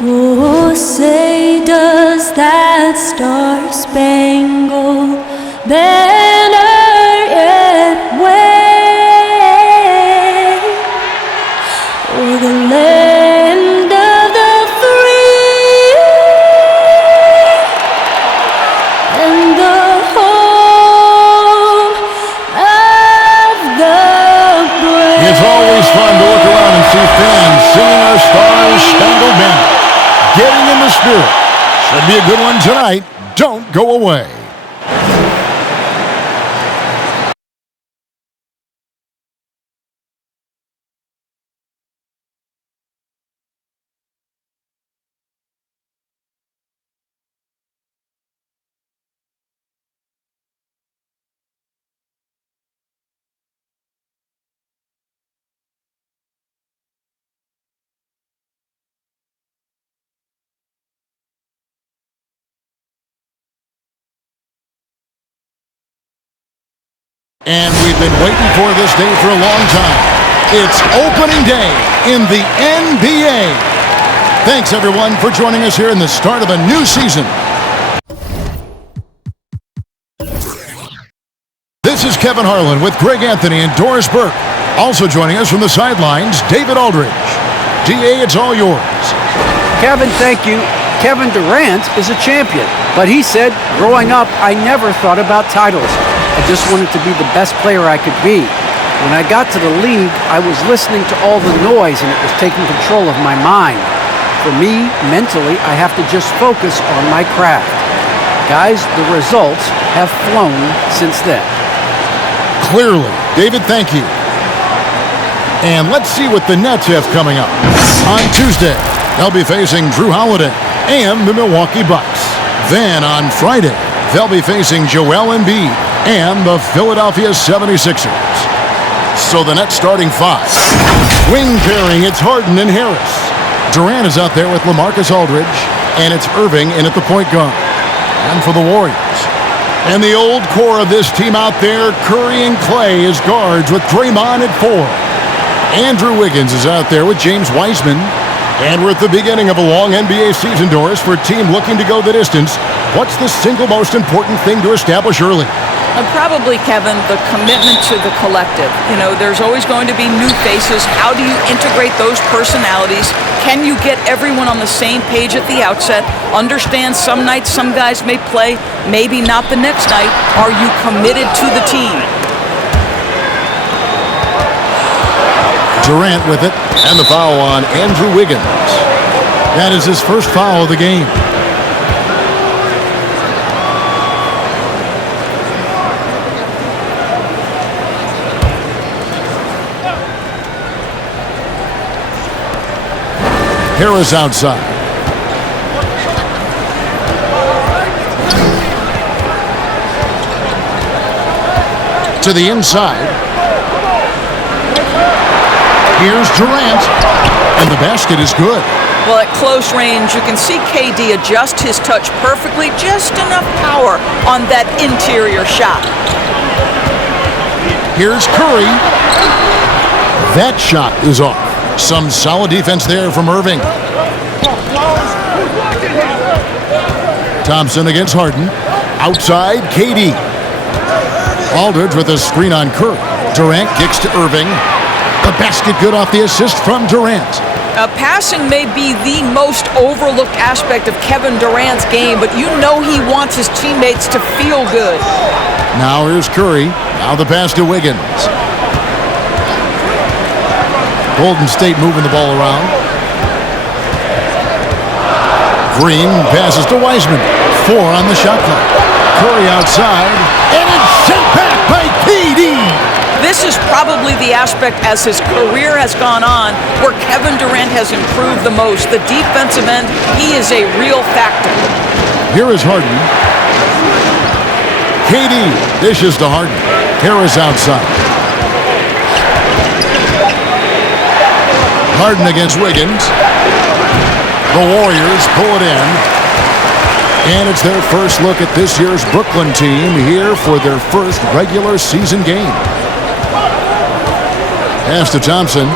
Oh, say does that star-spangled banner yet wave o'er the land of the free and the home of the brave? It's always fun to look around and see fans singing our Star-Spangled Banner. Getting in the spirit. Should be a good one tonight. Don't go away. And we've been waiting for this day for a long time. It's opening day in the NBA. Thanks, everyone, for joining us here in the start of a new season. This is Kevin Harlan with Greg Anthony and Doris Burke. Also joining us from the sidelines, David Aldridge. DA, it's all yours. Kevin, thank you. Kevin Durant is a champion, but he said, growing up, I never thought about titles. I just wanted to be the best player I could be. When I got to the league, I was listening to all the noise and it was taking control of my mind. For me, mentally, I have to just focus on my craft. Guys, the results have flown since then. Clearly. David, thank you. And let's see what the Nets have coming up. On Tuesday, they'll be facing Drew Holiday and the Milwaukee Bucks. Then on Friday, they'll be facing Joel Embiid and the Philadelphia 76ers. So the Nets starting five. Wing pairing, it's Harden and Harris. Durant is out there with LaMarcus Aldridge, and it's Irving in at the point guard. And for the Warriors. And the old core of this team out there, Curry and Clay as guards with Draymond at 4. Andrew Wiggins is out there with James Wiseman. And we're at the beginning of a long NBA season, Doris, for a team looking to go the distance. What's the single most important thing to establish early? Probably, Kevin, the commitment to the collective. You know, there's always going to be new faces. How do you integrate those personalities? Can you get everyone on the same page at the outset? Understand some nights some guys may play, maybe not the next night. Are you committed to the team? Durant with it, and the foul on Andrew Wiggins. That is his first foul of the game. Harris outside. To the inside. Here's Durant, and the basket is good. Well, at close range, you can see KD adjust his touch perfectly, just enough power on that interior shot. Here's Curry. That shot is off. Some solid defense there from Irving. Thompson against Harden. Outside, KD. Aldridge with a screen on Curry. Durant kicks to Irving. The basket good off the assist from Durant. Passing may be the most overlooked aspect of Kevin Durant's game, but you know he wants his teammates to feel good. Now here's Curry. Now the pass to Wiggins. Golden State moving the ball around. Green passes to Wiseman. 4 on the shot clock. Curry outside. And it's sent back by KD. This is probably the aspect as his career has gone on where Kevin Durant has improved the most. The defensive end, he is a real factor. Here is Harden. KD dishes to Harden. Harris outside. Harden against Wiggins. The Warriors pull it in. And it's their first look at this year's Brooklyn team here for their first regular season game. Pass to Thompson.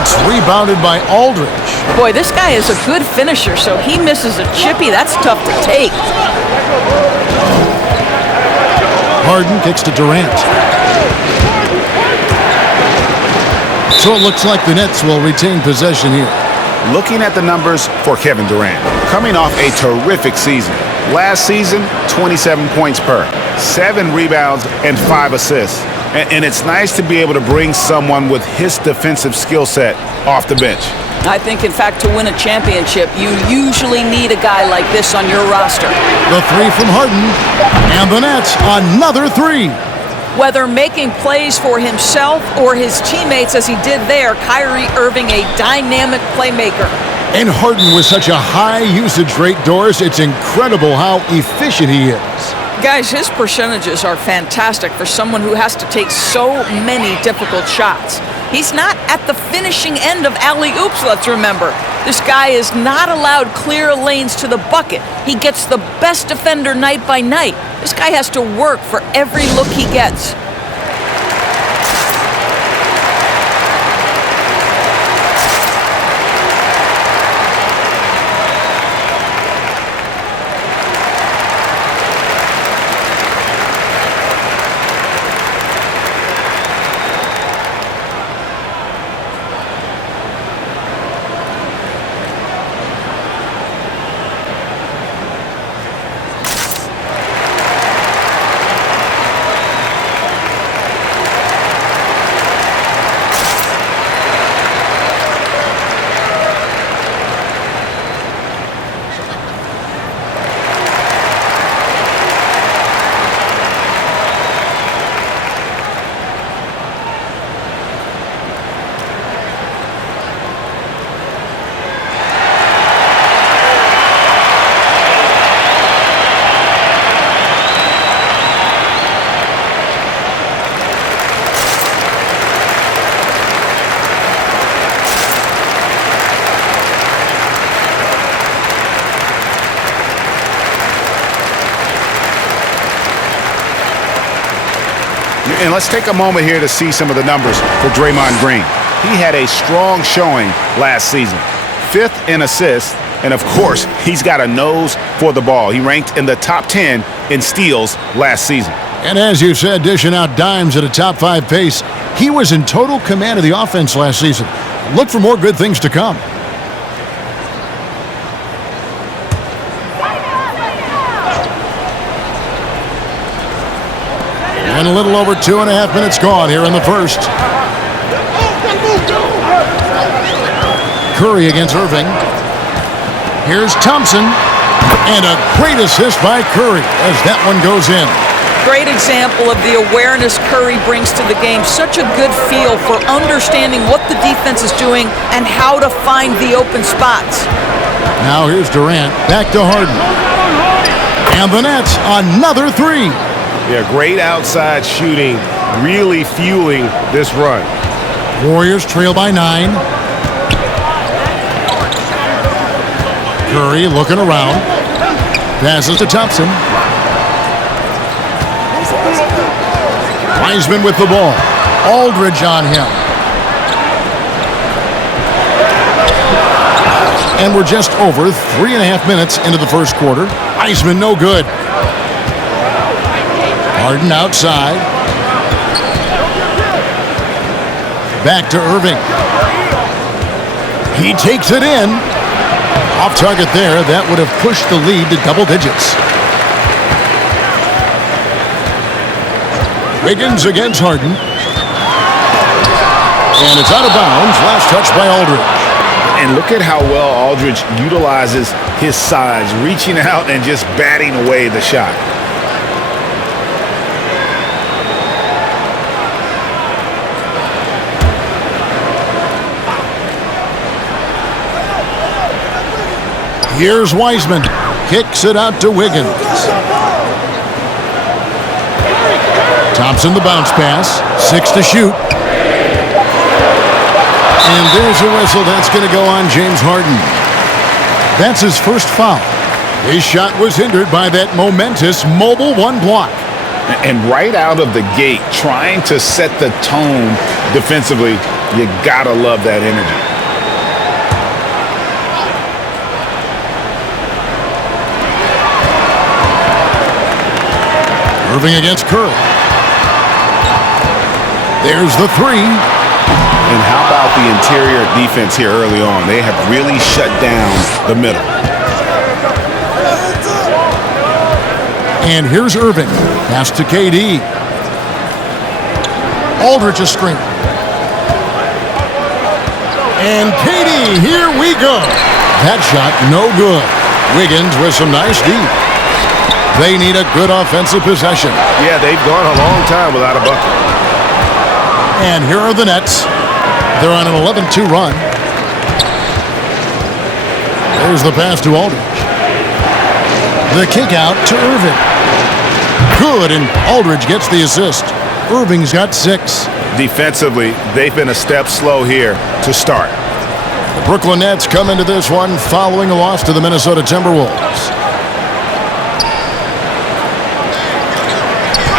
It's rebounded by Aldridge. Boy, this guy is a good finisher, so he misses a chippy. That's tough to take. Harden kicks to Durant. So it looks like the Nets will retain possession here. Looking at the numbers for Kevin Durant, coming off a terrific season. Last season, 27 points per, 7 rebounds, and 5 assists. And it's nice to be able to bring someone with his defensive skill set off the bench. I think, in fact, to win a championship, you usually need a guy like this on your roster. The three from Harden, and the Nets another three. Whether making plays for himself or his teammates as he did there, Kyrie Irving, a dynamic playmaker. And Harden with such a high usage rate, Doris, it's incredible how efficient he is. Guys, his percentages are fantastic for someone who has to take so many difficult shots. He's not at the finishing end of alley-oops, let's remember. This guy is not allowed clear lanes to the bucket. He gets the best defender night by night. This guy has to work for every look he gets. And let's take a moment here to see some of the numbers for Draymond Green. He had a strong showing last season. 5th in assists, and of course, he's got a nose for the ball. He ranked in the top 10 in steals last season. And as you said, dishing out dimes at a top 5 pace, he was in total command of the offense last season. Look for more good things to come. And a little over 2.5 minutes gone here in the first. Curry against Irving. Here's Thompson. And a great assist by Curry as that one goes in. Great example of the awareness Curry brings to the game. Such a good feel for understanding what the defense is doing and how to find the open spots. Now here's Durant. Back to Harden. And the Nets another three. Yeah, great outside shooting, really fueling this run. Warriors trail by 9. Curry looking around. Passes to Thompson. Wiseman with the ball. Aldridge on him. And we're just over 3.5 minutes into the first quarter. Wiseman no good. Harden outside. Back to Irving. He takes it in. Off target there. That would have pushed the lead to double digits. Wiggins against Harden. And it's out of bounds. Last touch by Aldridge. And look at how well Aldridge utilizes his size, reaching out and just batting away the shot. Here's Wiseman. Kicks it out to Wiggins. Thompson the bounce pass. 6 to shoot. And there's a whistle. That's going to go on James Harden. That's his first foul. His shot was hindered by that momentous mobile 1 block. And right out of the gate, trying to set the tone defensively You gotta love that energy. Irving against Curry. There's the three. And how about the interior defense here early on? They have really shut down the middle. And here's Irving. Pass to KD. Aldridge a screen. And KD, here we go. That shot, no good. Wiggins with some nice D. They need a good offensive possession. Yeah, they've gone a long time without a bucket. And here are the Nets. They're on an 11-2 run. There's the pass to Aldridge. The kick out to Irving. Good, and Aldridge gets the assist. Irving's got 6. Defensively, they've been a step slow here to start. The Brooklyn Nets come into this one following a loss to the Minnesota Timberwolves.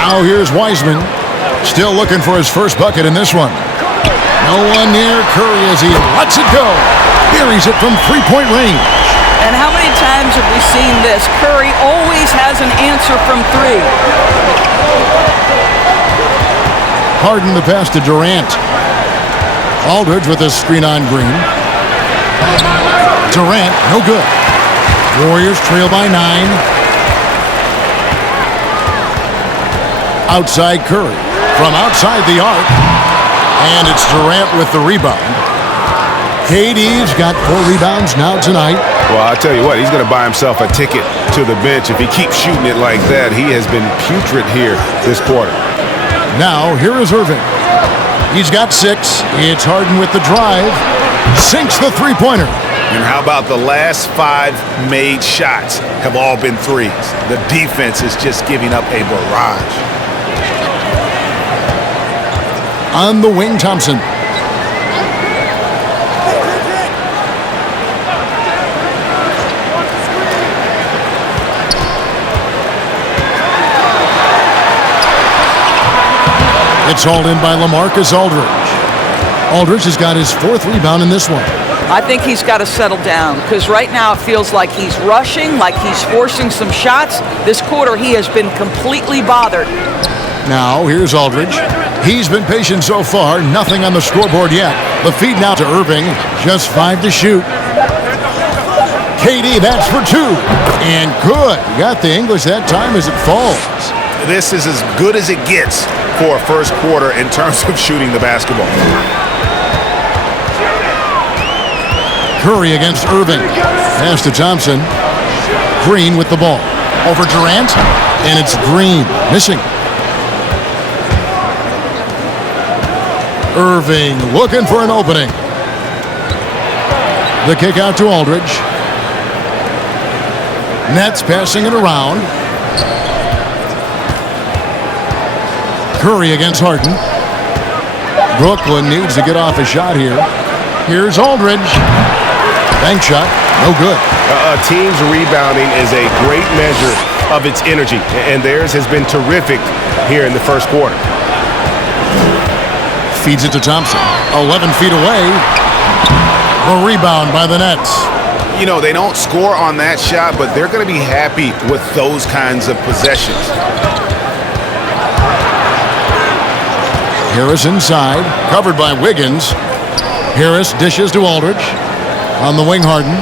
Now here's Wiseman, still looking for his first bucket in this one. No one near Curry as he lets it go. Buries it from three-point range. And how many times have we seen this? Curry always has an answer from 3. Harden the pass to Durant. Aldridge with a screen on Green. Durant, no good. Warriors trail by 9. Outside Curry. From outside the arc. And it's Durant with the rebound. KD's got 4 rebounds now tonight. Well, I'll tell you what, he's going to buy himself a ticket to the bench. If he keeps shooting it like that, he has been putrid here this quarter. Now, here is Irving. He's got 6. It's Harden with the drive. Sinks the three-pointer. And how about the last 5 made shots have all been threes? The defense is just giving up a barrage. On the wing, Thompson. It's hauled in by LaMarcus Aldridge. Aldridge has got his 4th rebound in this one. I think he's got to settle down because right now it feels like he's rushing, like he's forcing some shots. This quarter he has been completely bothered. Now, here's Aldridge. He's been patient so far, nothing on the scoreboard yet. The feed now to Irving, just 5 to shoot. KD, that's for 2. And good. Got the English that time as it falls. This is as good as it gets for a first quarter in terms of shooting the basketball. Curry against Irving. Pass to Thompson. Green with the ball. Over Durant. And it's Green. Missing. Irving looking for an opening. The kick out to Aldridge. Nets passing it around. Curry against Harden. Brooklyn needs to get off a shot here. Here's Aldridge. Bank shot, no good. A team's rebounding is a great measure of its energy, and theirs has been terrific here in the first quarter. Feeds it to Thompson. 11 feet away. The rebound by the Nets. You know, they don't score on that shot, but they're going to be happy with those kinds of possessions. Harris inside, covered by Wiggins. Harris dishes to Aldridge. On the wing, Harden.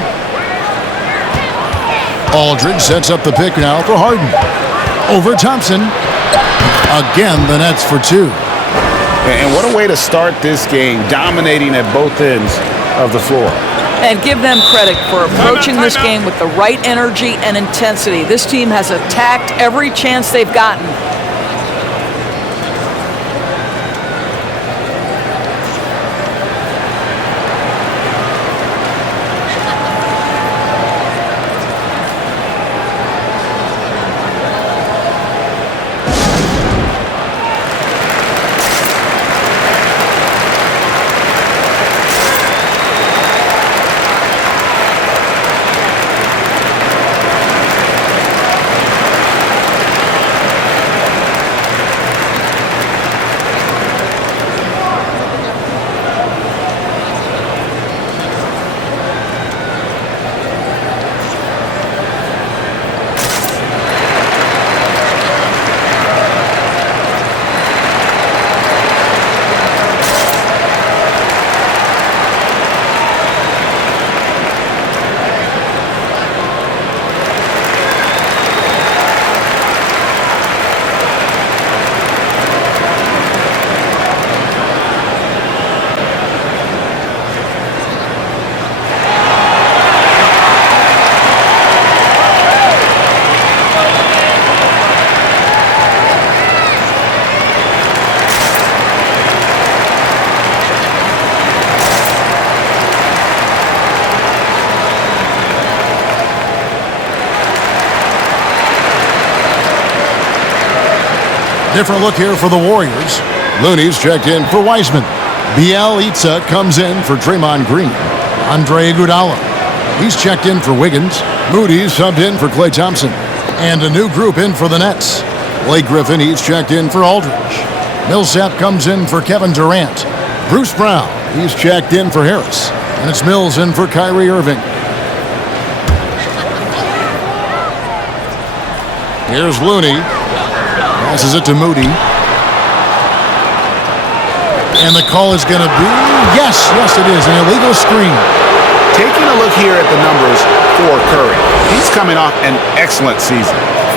Aldridge sets up the pick now for Harden. Over Thompson. Again, the Nets for 2. And what a way to start this game, dominating at both ends of the floor. And give them credit for approaching this game with the right energy and intensity. This team has attacked every chance they've gotten. Different look here for the Warriors. Looney's checked in for Wiseman. Bielitsa comes in for Draymond Green. Andre Iguodala. He's checked in for Wiggins. Moody's subbed in for Klay Thompson. And a new group in for the Nets. Blake Griffin, he's checked in for Aldridge. Millsap comes in for Kevin Durant. Bruce Brown, he's checked in for Harris. And it's Mills in for Kyrie Irving. Here's Looney. Passes it to Moody. And the call is going to be, yes, it is, an illegal screen. Taking a look here at the numbers for Curry. He's coming off an excellent season.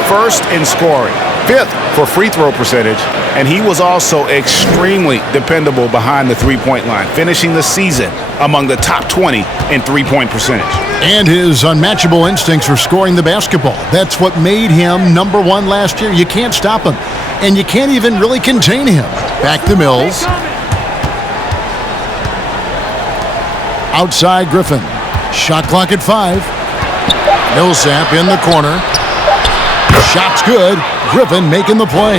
First in scoring, fifth for free throw percentage, and he was also extremely dependable behind the three-point line, finishing the season among the top 20 in three-point percentage. And his unmatchable instincts for scoring the basketball. That's what made him number one last year. You can't stop him, and you can't even really contain him. Back to Mills. Outside Griffin. Shot clock at 5. Millsap in the corner. Shot's good. Griffin making the play.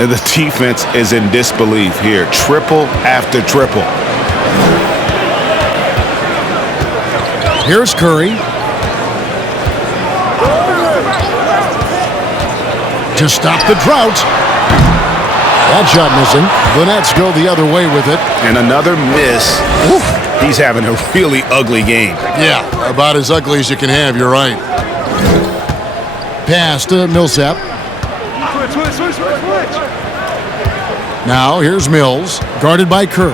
And the defense is in disbelief here. Triple after triple. Here's Curry. To stop the drought. That shot missing. The Nets go the other way with it. And another miss. Oof. He's having a really ugly game. Yeah, about as ugly as you can have, you're right. Pass to Millsap. Now here's Mills, guarded by Kerr.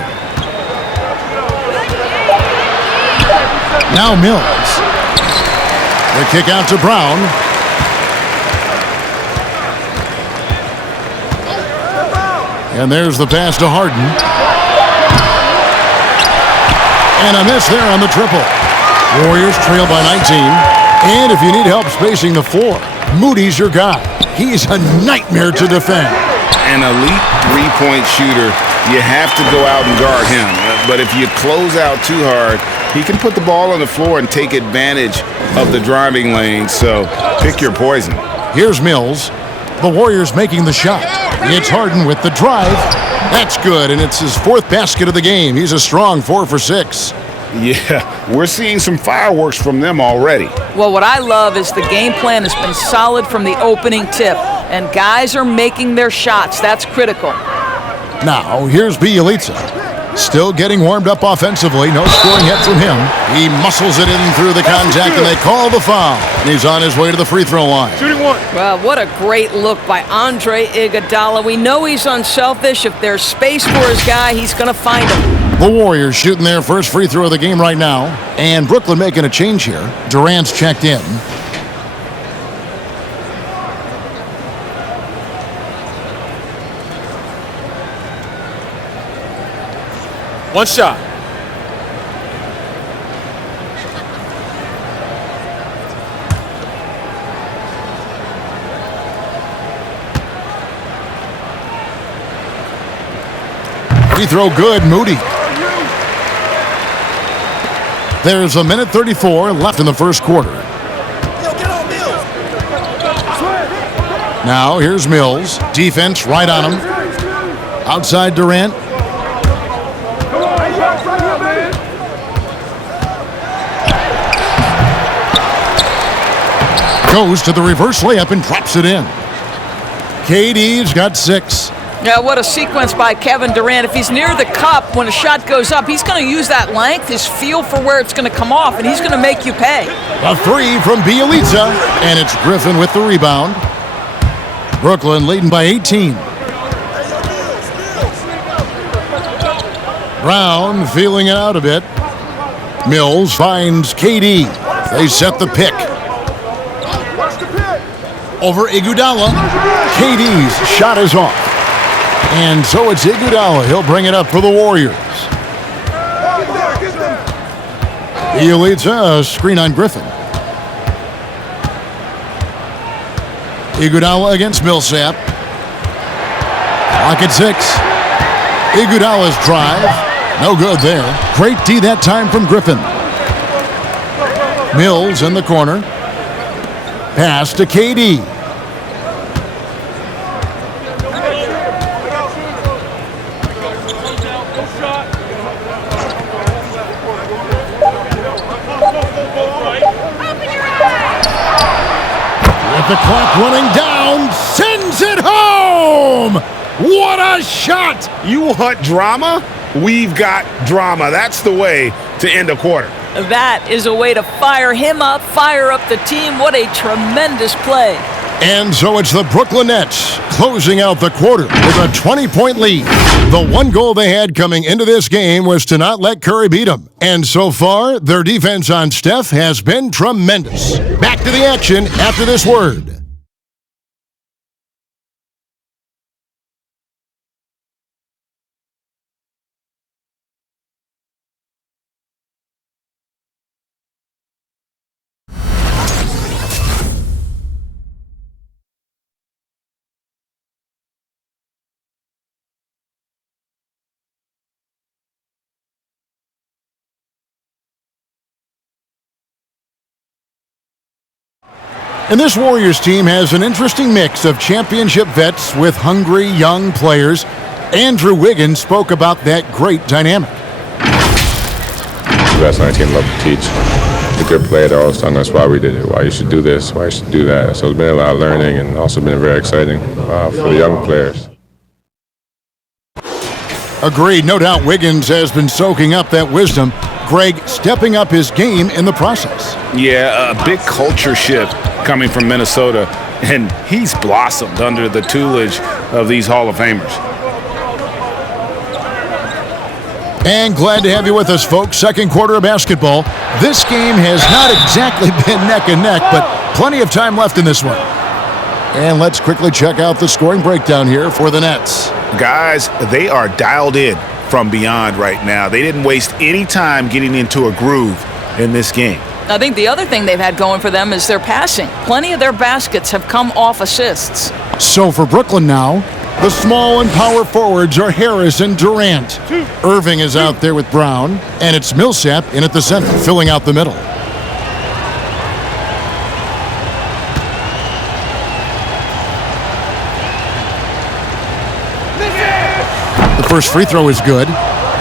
Now Mills. The kick out to Brown. And there's the pass to Harden. And a miss there on the triple. Warriors trail by 19. And if you need help spacing the floor, Moody's your guy. He's a nightmare to defend. An elite three-point shooter. You have to go out and guard him. But if you close out too hard, he can put the ball on the floor and take advantage of the driving lane. So pick your poison. Here's Mills. The Warriors making the shot. It's Harden with the drive. That's good, and it's his 4th basket of the game. He's a strong 4 for 6. Yeah, we're seeing some fireworks from them already. Well, what I love is the game plan has been solid from the opening tip, and guys are making their shots. That's critical. Now, here's Bielitsa. Still getting warmed up offensively. No scoring hit from him. He muscles it in through the contact, and they call the foul. And he's on his way to the free throw line. Well, what a great look by Andre Iguodala. We know he's unselfish. If there's space for his guy, he's going to find him. The Warriors shooting their first free throw of the game right now. And Brooklyn making a change here. Durant's checked in. One shot. Free throw good, Moody. There's a minute 34 left in the first quarter. Now here's Mills. Defense right on him. Outside Durant. Goes to the reverse layup and drops it in. KD's got 6. Yeah, what a sequence by Kevin Durant. If he's near the cup when a shot goes up, he's going to use that length, his feel for where it's going to come off, and he's going to make you pay. A 3 from Bielitsa, and it's Griffin with the rebound. Brooklyn leading by 18. Brown feeling it out a bit. Mills finds KD. They set the pick. Over Iguodala. KD's shot is off. And so it's Iguodala. He'll bring it up for the Warriors. Bielitsa, a screen on Griffin. Iguodala against Millsap. Clock at 6. Iguodala's drive. No good there. Great D that time from Griffin. Mills in the corner. Pass to KD. With the clock running down, sends it home! What a shot! You want drama? We've got drama. That's the way to end a quarter. That is a way to fire him up, fire up the team. What a tremendous play. And so it's the Brooklyn Nets closing out the quarter with a 20-point lead. The one goal they had coming into this game was to not let Curry beat them. And so far, their defense on Steph has been tremendous. Back to the action after this word. And this Warriors team has an interesting mix of championship vets with hungry young players. Andrew Wiggins spoke about that great dynamic. The best on our team love to teach. The good play at all telling us why we did it, why you should do this, why you should do that. So it's been a lot of learning and also been very exciting for the young players. Agreed. No doubt Wiggins has been soaking up that wisdom. Greg stepping up his game in the process. Yeah, a big culture shift coming from Minnesota, and he's blossomed under the tutelage of these Hall of Famers. And glad to have you with us, folks. Second quarter of basketball. This game has not exactly been neck and neck, but plenty of time left in this one. And let's quickly check out the scoring breakdown here for the Nets. Guys, they are dialed in from beyond right now. They didn't waste any time getting into a groove in this game. I think the other thing they've had going for them is their passing. Plenty of their baskets have come off assists. So for Brooklyn now, the small and power forwards are Harris and Durant. Irving is out there with Brown, and it's Millsap in at the center, filling out the middle. The first free throw is good.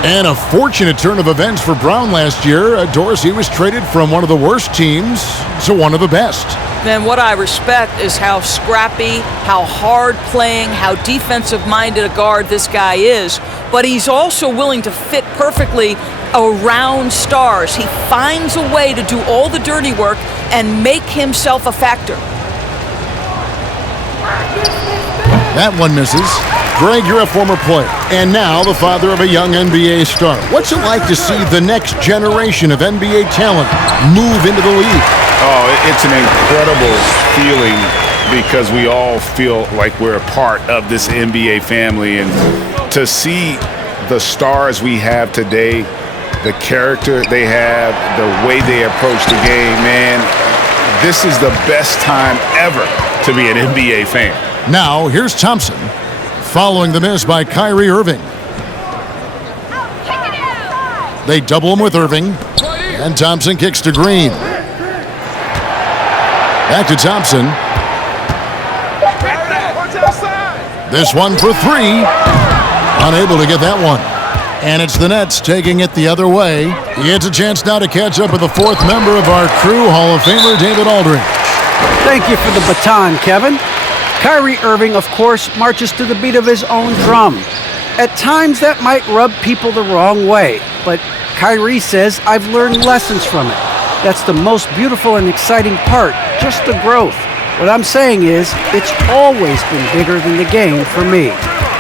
And a fortunate turn of events for Brown last year. Dorsey was traded from one of the worst teams to one of the best. And what I respect is how scrappy, how hard playing, how defensive-minded a guard this guy is. But he's also willing to fit perfectly around stars. He finds a way to do all the dirty work and make himself a factor. That one misses. Greg, you're a former player, and now the father of a young NBA star. What's it like to see the next generation of NBA talent move into the league? Oh, it's an incredible feeling because we all feel like we're a part of this NBA family. And to see the stars we have today, the character they have, the way they approach the game, man, this is the best time ever to be an NBA fan. Now, here's Thompson, following the miss by Kyrie Irving. They double him with Irving, and Thompson kicks to Green. Back to Thompson. This one for three. Unable to get that one. And it's the Nets taking it the other way. He gets a chance now to catch up with the fourth member of our crew, Hall of Famer David Aldridge. Thank you for the baton, Kevin. Kyrie Irving, of course, marches to the beat of his own drum. At times, that might rub people the wrong way, but Kyrie says, I've learned lessons from it. That's the most beautiful and exciting part, just the growth. What I'm saying is, it's always been bigger than the game for me.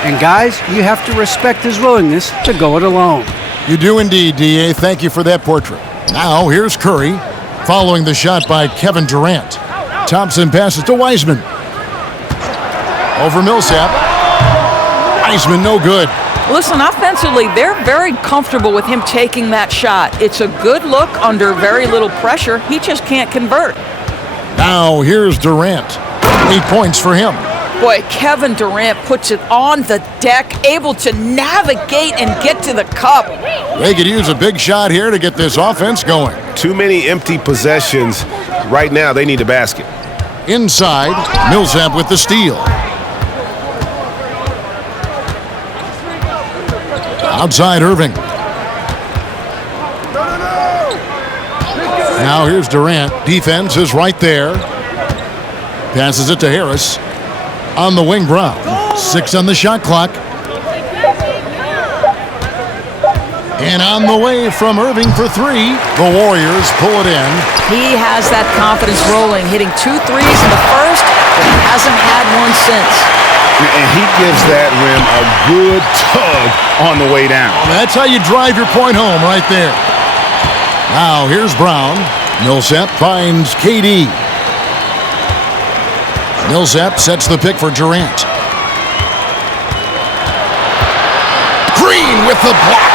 And guys, you have to respect his willingness to go it alone. You do indeed, D.A. Thank you for that portrait. Now, here's Curry, following the shot by Kevin Durant. Thompson passes to Wiseman. Over Millsap. Wiseman, no good. Listen, offensively, they're very comfortable with him taking that shot. It's a good look under very little pressure. He just can't convert. Now, here's Durant. 8 points for him. Boy, Kevin Durant puts it on the deck, able to navigate and get to the cup. They could use a big shot here to get this offense going. Too many empty possessions. Right now, they need a basket. Inside, Millsap with the steal. Outside Irving. Now here's Durant. Defense is right there. Passes it to Harris. On the wing, Brown. 6 on the shot clock. And on the way from Irving for 3. The Warriors pull it in. He has that confidence rolling, hitting 2 threes in the first, but he hasn't had one since. And he gives that rim a good tug on the way down. That's how you drive your point home right there. Now here's Brown. Millsap finds KD. Millsap sets the pick for Durant. Green with the block.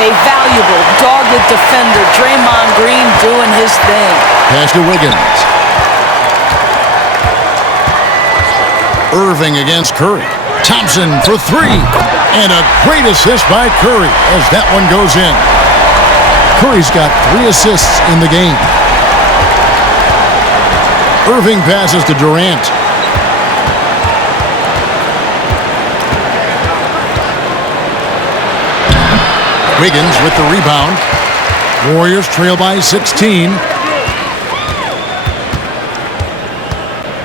A valuable, dogged defender, Draymond Green doing his thing. Pass to Wiggins. Irving against Curry. Thompson for 3. And a great assist by Curry as that one goes in. Curry's got 3 assists in the game. Irving passes to Durant. Wiggins with the rebound. Warriors trail by 16.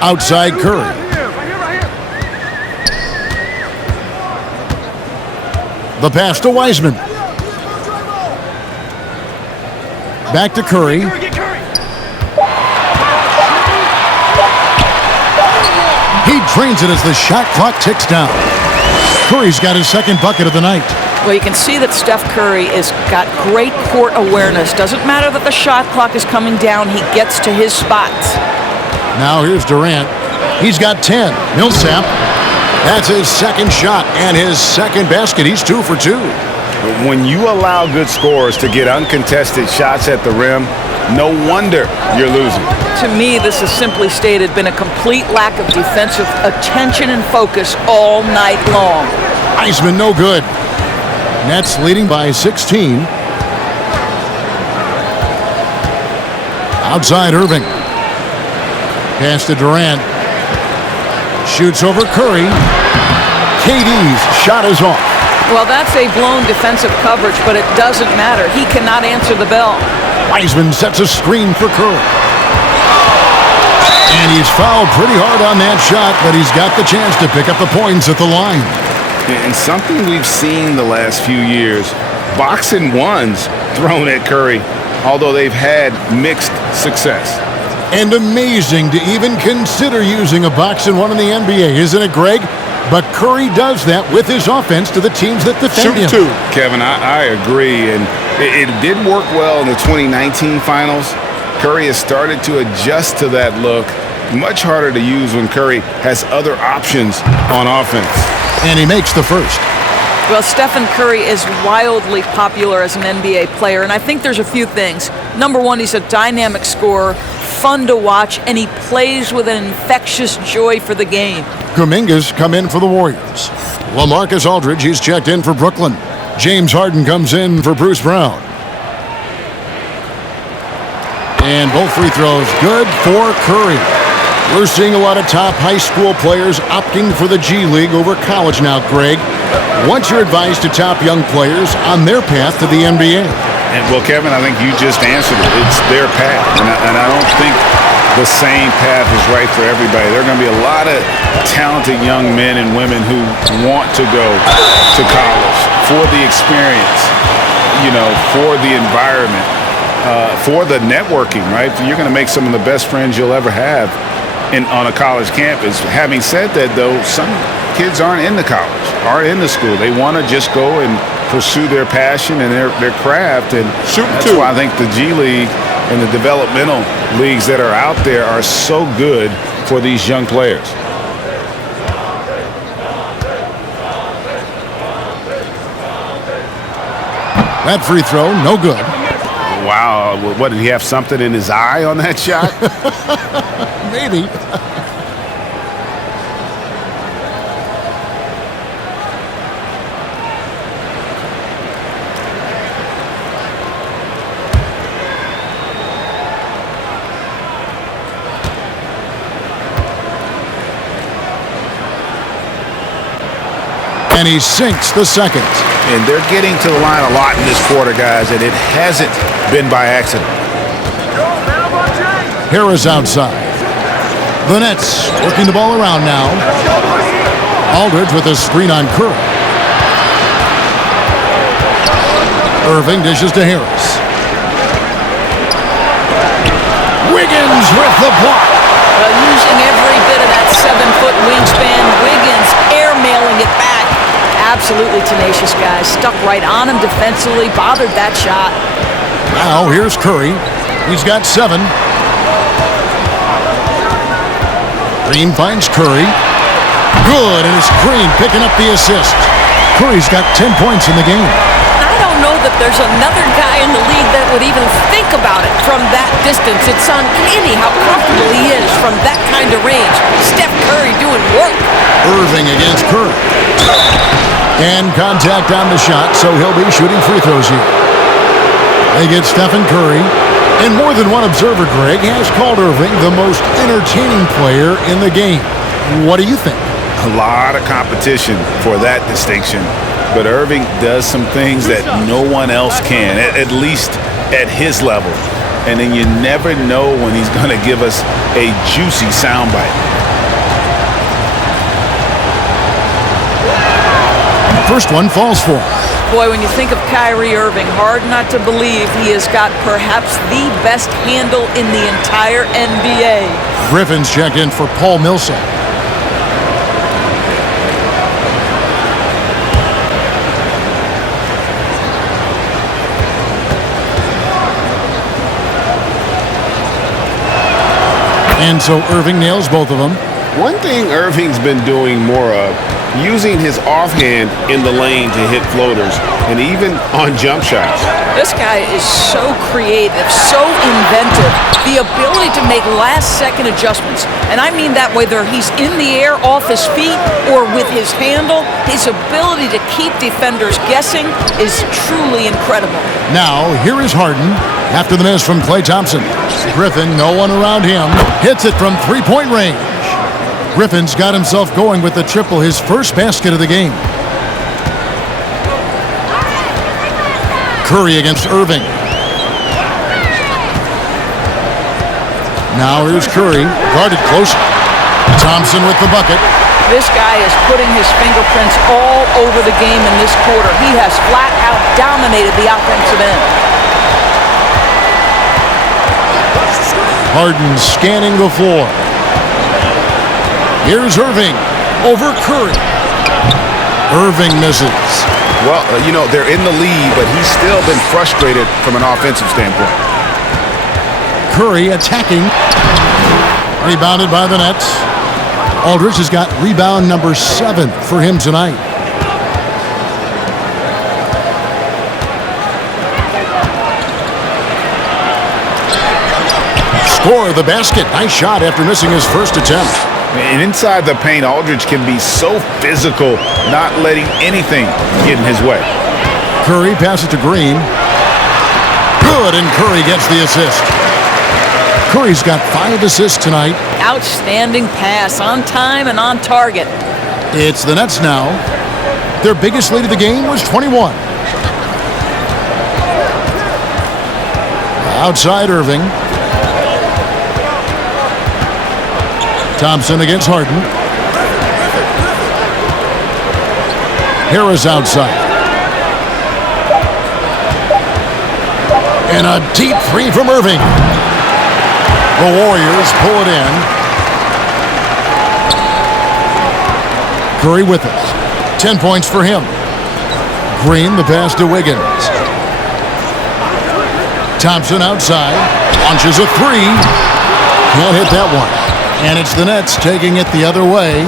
Outside Curry. The pass to Wiseman. Back to Curry. He drains it as the shot clock ticks down. Curry's got his second bucket of the night. Well, you can see that Steph Curry has got great court awareness. Doesn't matter that the shot clock is coming down. He gets to his spots. Now here's Durant. He's got 10. Millsap. That's his second shot and his second basket. He's 2 for 2. When you allow good scorers to get uncontested shots at the rim, no wonder you're losing. To me, this has simply stated been a complete lack of defensive attention and focus all night long. Wiseman no good. Nets leading by 16. Outside Irving. Pass to Durant. Shoots over Curry. KD's shot is off. Well, that's a blown defensive coverage, but it doesn't matter. He cannot answer the bell. Wiseman sets a screen for Curry. And he's fouled pretty hard on that shot, but he's got the chance to pick up the points at the line. And something we've seen the last few years, box and ones thrown at Curry, although they've had mixed success. And amazing to even consider using a box and one in the NBA, isn't it, Greg? But Curry does that with his offense to the teams that defend him. Shoot 2. Kevin, I agree. And it did work well in the 2019 finals. Curry has started to adjust to that look. Much harder to use when Curry has other options on offense. And he makes the first. Well, Stephen Curry is wildly popular as an NBA player, and I think there's a few things. Number one, he's a dynamic scorer, fun to watch, and he plays with an infectious joy for the game. Kuminga's come in for the Warriors. LaMarcus Aldridge, he's checked in for Brooklyn. James Harden comes in for Bruce Brown. And both free throws good for Curry. We're seeing a lot of top high school players opting for the G League over college now, Greg. What's your advice to top young players on their path to the NBA? And well, Kevin, I think you just answered it. It's their path. And I don't think the same path is right for everybody. There are going to be a lot of talented young men and women who want to go to college for the experience, for the environment, for the networking, right? You're going to make some of the best friends you'll ever have on a college campus. Having said that, though, some kids aren't in the college, aren't in the school. They want to just go and pursue their passion and their craft. And that's why I think the G League and the developmental leagues that are out there are so good for these young players. That free throw, no good. Wow, what, did he have something in his eye on that shot? Maybe. And he sinks the second. And they're getting to the line a lot in this quarter, guys, and it hasn't been by accident. Harris outside. The Nets working the ball around now. Aldridge with a screen on Curry. Irving dishes to Harris. Wiggins with the block. Using every bit of that 7-foot wingspan, Wiggins airmailing it back. Absolutely tenacious, guys. Stuck right on him defensively, bothered that shot. Now here's Curry. He's got 7. Green finds Curry. Good, and it's Green picking up the assist. Curry's got 10 points in the game. I don't know that there's another guy in the league that would even think about it from that distance. It's uncanny how comfortable he is from that kind of range. Steph Curry doing work. Irving against Curry. And contact on the shot, so he'll be shooting free throws here. They get Stephen Curry. And more than one observer, Greg, has called Irving the most entertaining player in the game. What do you think? A lot of competition for that distinction. But Irving does some things that no one else can, at least at his level. And then you never know when he's going to give us a juicy soundbite. First one falls for him. Boy, when you think of Kyrie Irving, hard not to believe he has got perhaps the best handle in the entire NBA. Griffin's checked in for Paul Millsap. And so Irving nails both of them. One thing Irving's been doing more of, using his offhand in the lane to hit floaters, and even on jump shots. This guy is so creative, so inventive. The ability to make last-second adjustments. And I mean that whether he's in the air off his feet or with his handle, his ability to keep defenders guessing is truly incredible. Now, here is Harden after the miss from Klay Thompson. Griffin, no one around him, hits it from three-point range. Griffin's got himself going with the triple, his first basket of the game. Curry against Irving. Now here's Curry, guarded close. Thompson with the bucket. This guy is putting his fingerprints all over the game in this quarter. He has flat out dominated the offensive end. Harden scanning the floor. Here's Irving over Curry. Irving misses. Well, they're in the lead, but he's still been frustrated from an offensive standpoint. Curry attacking. Rebounded by the Nets. Aldridge has got rebound number 7 for him tonight. Score the basket. Nice shot after missing his first attempt. And inside the paint, Aldridge can be so physical, not letting anything get in his way. Curry passes to Green. Good, and Curry gets the assist. Curry's got 5 assists tonight. Outstanding pass, on time and on target. It's the Nets now. Their biggest lead of the game was 21. Outside Irving. Thompson against Harden. Harris outside. And a deep three from Irving. The Warriors pull it in. Curry with it. 10 points for him. Green, the pass to Wiggins. Thompson outside. Launches a three. Can't hit that one. And it's the Nets taking it the other way.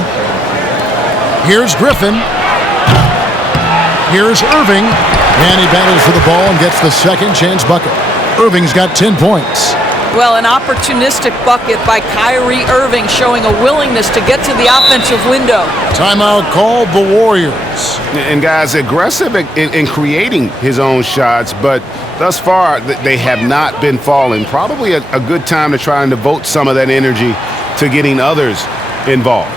Here's Griffin. Here's Irving. And he battles for the ball and gets the second chance bucket. Irving's got 10 points. Well, an opportunistic bucket by Kyrie Irving showing a willingness to get to the offensive window. Timeout called the Warriors. And guys, aggressive in creating his own shots, but thus far they have not been falling. Probably a good time to try and devote some of that energy to getting others involved.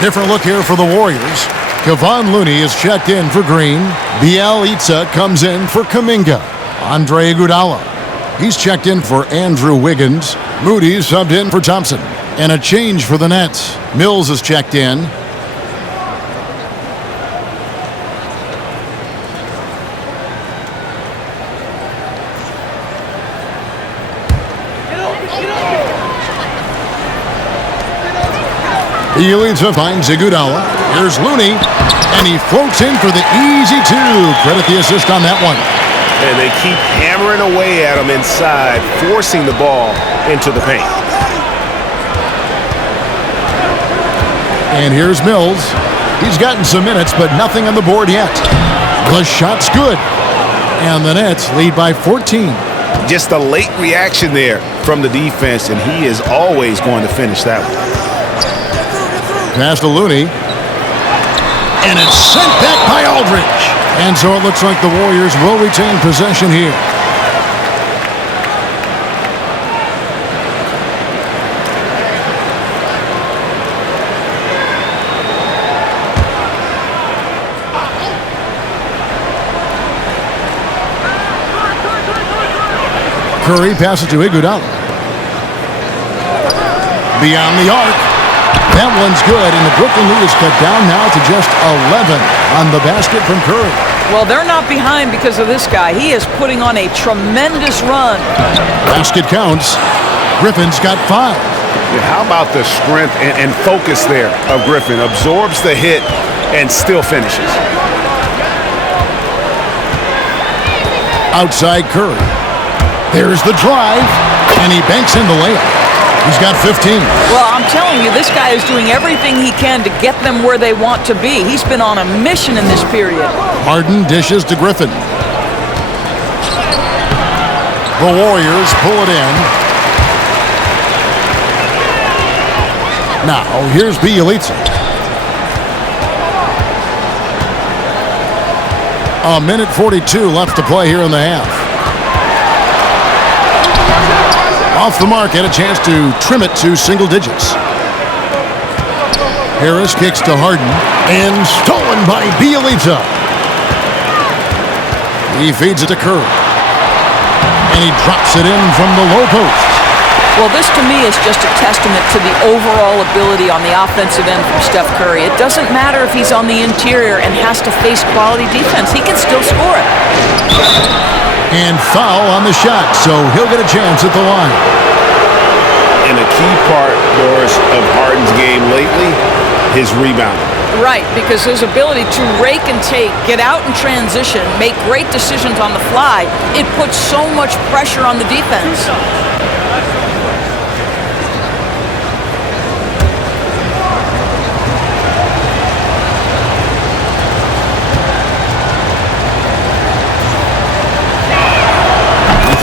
Different look here for the Warriors. Kevon Looney is checked in for Green. Bielitsa comes in for Kuminga. Andre Iguodala. He's checked in for Andrew Wiggins. Moody subbed in for Thompson. And a change for the Nets. Mills is checked in. Bielitsa finds Iguodala. Here's Looney, and he floats in for the easy two. Credit the assist on that one. And they keep hammering away at him inside, forcing the ball into the paint. And here's Mills. He's gotten some minutes, but nothing on the board yet. The shot's good. And the Nets lead by 14. Just a late reaction there from the defense, and he is always going to finish that one. Pass to Looney. And it's sent back by Aldridge. And so it looks like the Warriors will retain possession here. Curry passes to Iguodala. Beyond the arc. That one's good, and the Brooklyn lead is cut down now to just 11 on the basket from Curry. Well, they're not behind because of this guy. He is putting on a tremendous run. Basket counts. Griffin's got 5. Yeah, how about the strength and focus there of Griffin? Absorbs the hit and still finishes. Outside Curry. There's the drive, and he banks in the layup. He's got 15. Well, I'm telling you, this guy is doing everything he can to get them where they want to be. He's been on a mission in this period. Harden dishes to Griffin. The Warriors pull it in. Now, here's Bielitsa. A minute 42 left to play here in the half. Off the mark, and a chance to trim it to single digits. Harris kicks to Harden, and stolen by Bielitsa. He feeds it to Curry, and he drops it in from the low post. Well, this to me is just a testament to the overall ability on the offensive end from Steph Curry. It doesn't matter if he's on the interior and has to face quality defense. He can still score it. And foul on the shot, so he'll get a chance at the line. And a key part, Doris, of Harden's game lately, his rebounding. Right, because his ability to rake and take, get out in transition, make great decisions on the fly, it puts so much pressure on the defense.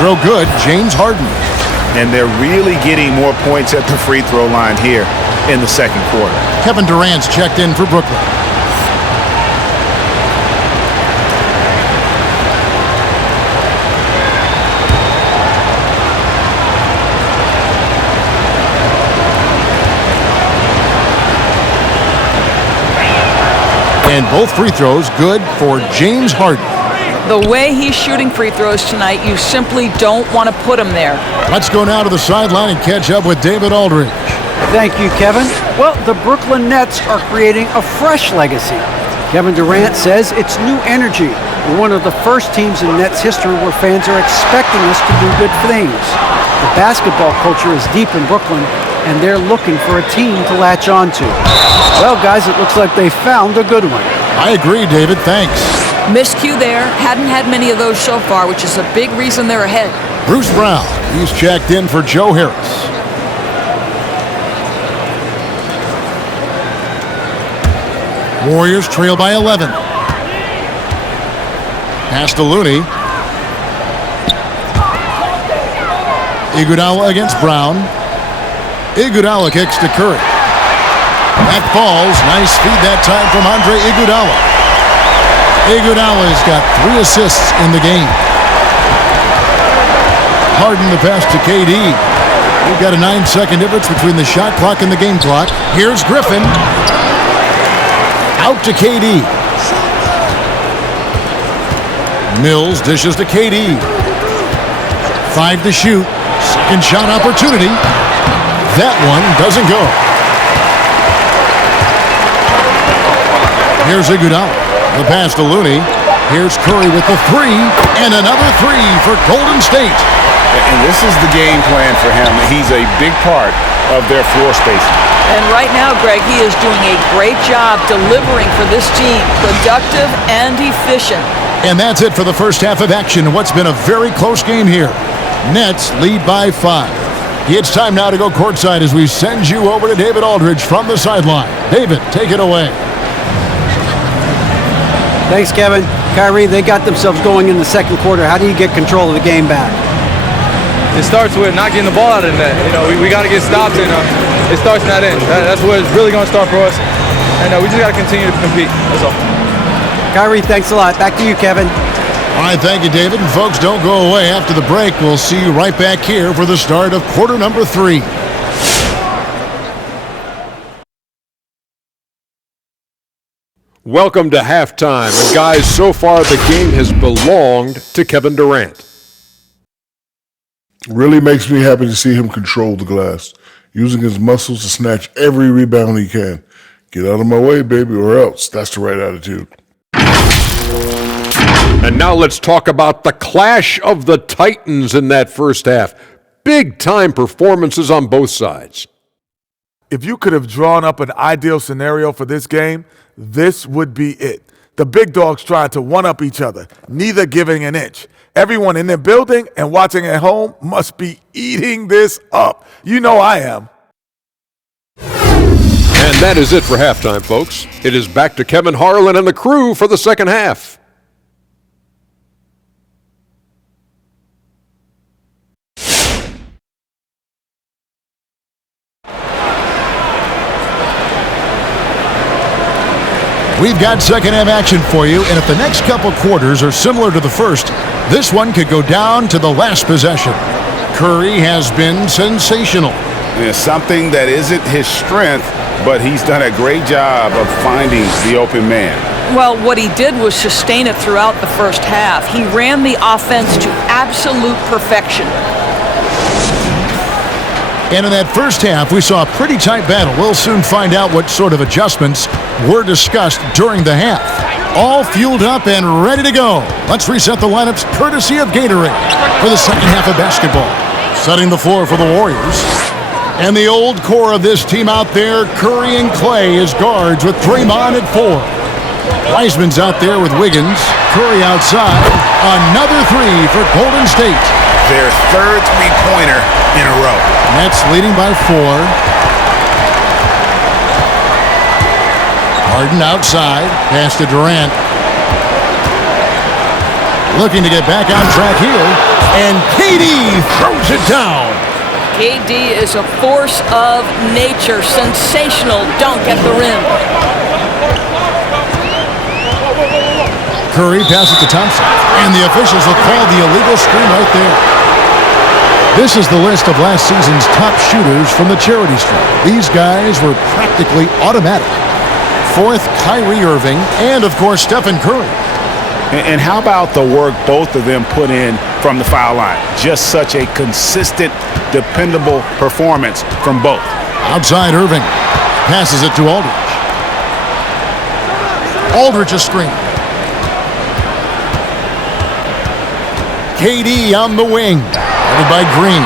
Throw good, James Harden. And they're really getting more points at the free throw line here in the second quarter. Kevin Durant's checked in for Brooklyn. And both free throws good for James Harden. The way he's shooting free throws tonight, you simply don't want to put him there. Let's go now to the sideline and catch up with David Aldridge. Thank you, Kevin. Well, the Brooklyn Nets are creating a fresh legacy. Kevin Durant says it's new energy. We're one of the first teams in Nets history where fans are expecting us to do good things. The basketball culture is deep in Brooklyn, and they're looking for a team to latch on to. Well, guys, it looks like they found a good one. I agree, David. Thanks. Miscue there. Hadn't had many of those so far, which is a big reason they're ahead. Bruce Brown, he's checked in for Joe Harris. Warriors trail by 11. Pass to Looney. Iguodala against Brown. Iguodala kicks to Curry. That falls. Nice feed that time from Andre Iguodala. Iguodala's got 3 assists in the game. Harden the pass to KD. We've got a 9-second difference between the shot clock and the game clock. Here's Griffin. Out to KD. Mills dishes to KD. 5 to shoot. Second shot opportunity. That one doesn't go. Here's Iguodala. The pass to Looney. Here's Curry with the 3. And another 3 for Golden State. And this is the game plan for him. He's a big part of their floor spacing. And right now, Greg, he is doing a great job delivering for this team. Productive and efficient. And that's it for the first half of action. What's been a very close game here. Nets lead by 5. It's time now to go courtside as we send you over to David Aldridge from the sideline. David, take it away. Thanks, Kevin. Kyrie, they got themselves going in the second quarter. How do you get control of the game back? It starts with not getting the ball out of the net. We got to get stops, and it starts in that end. That's where it's really going to start for us. And we just got to continue to compete. That's all. Kyrie, thanks a lot. Back to you, Kevin. All right, thank you, David. And folks, don't go away. After the break, we'll see you right back here for the start of quarter number 3. Welcome to halftime. And guys, so far the game has belonged to Kevin Durant. Really makes me happy to see him control the glass, using his muscles to snatch every rebound he can. Get out of my way, baby, or else. That's the right attitude. And now let's talk about the clash of the Titans in that first half. Big-time performances on both sides. If you could have drawn up an ideal scenario for this game, this would be it. The big dogs trying to one-up each other, neither giving an inch. Everyone in the building and watching at home must be eating this up. You know I am. And that is it for halftime, folks. It is back to Kevin Harlan and the crew for the second half. We've got second half action for you, and if the next couple quarters are similar to the first, this one could go down to the last possession. Curry has been sensational. It's something that isn't his strength, but he's done a great job of finding the open man. Well, what he did was sustain it throughout the first half. He ran the offense to absolute perfection. And in that first half, we saw a pretty tight battle. We'll soon find out what sort of adjustments were discussed during the half. All fueled up and ready to go. Let's reset the lineups courtesy of Gatorade for the second half of basketball. Setting the floor for the Warriors. And the old core of this team out there, Curry and Clay as guards with Draymond at 4. Wiseman's out there with Wiggins. Curry outside. Another 3 for Golden State. Their third three-pointer in a row. Nets leading by 4. Harden outside. Pass to Durant. Looking to get back on track here. And KD throws it down. KD is a force of nature. Sensational dunk at the rim. Curry passes to Thompson. And the officials will call the illegal screen right there. This is the list of last season's top shooters from the charity stripe. These guys were practically automatic. 4th, Kyrie Irving, and of course, Stephen Curry. And how about the work both of them put in from the foul line? Just such a consistent, dependable performance from both. Outside Irving. Passes it to Aldridge. Aldridge a screen. KD on the wing. Headed by Green.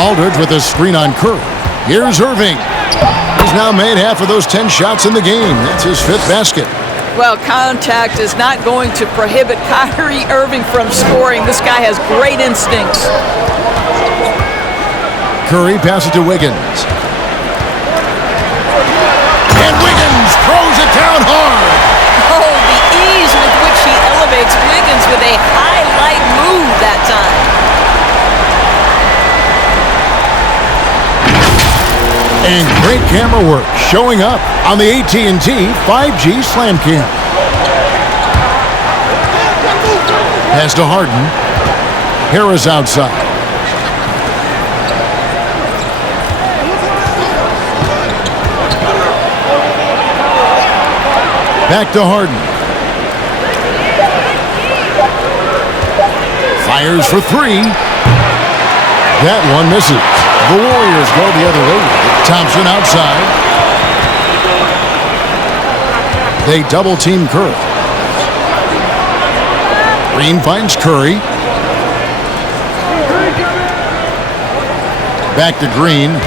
Aldridge with a screen on Curry. Here's Irving. He's now made half of those 10 shots in the game. That's his 5th basket. Well, contact is not going to prohibit Kyrie Irving from scoring. This guy has great instincts. Curry passes to Wiggins. And Wiggins throws it down hard. Oh, the ease with which he elevates Wiggins with a highlight move that time. And great camera work showing up on the AT&T 5G Slam Cam. Pass to Harden. Harris outside. Back to Harden. Fires for three. That one misses. The Warriors go the other way. Thompson outside. They double team Curry. Green finds Curry. Back to Green.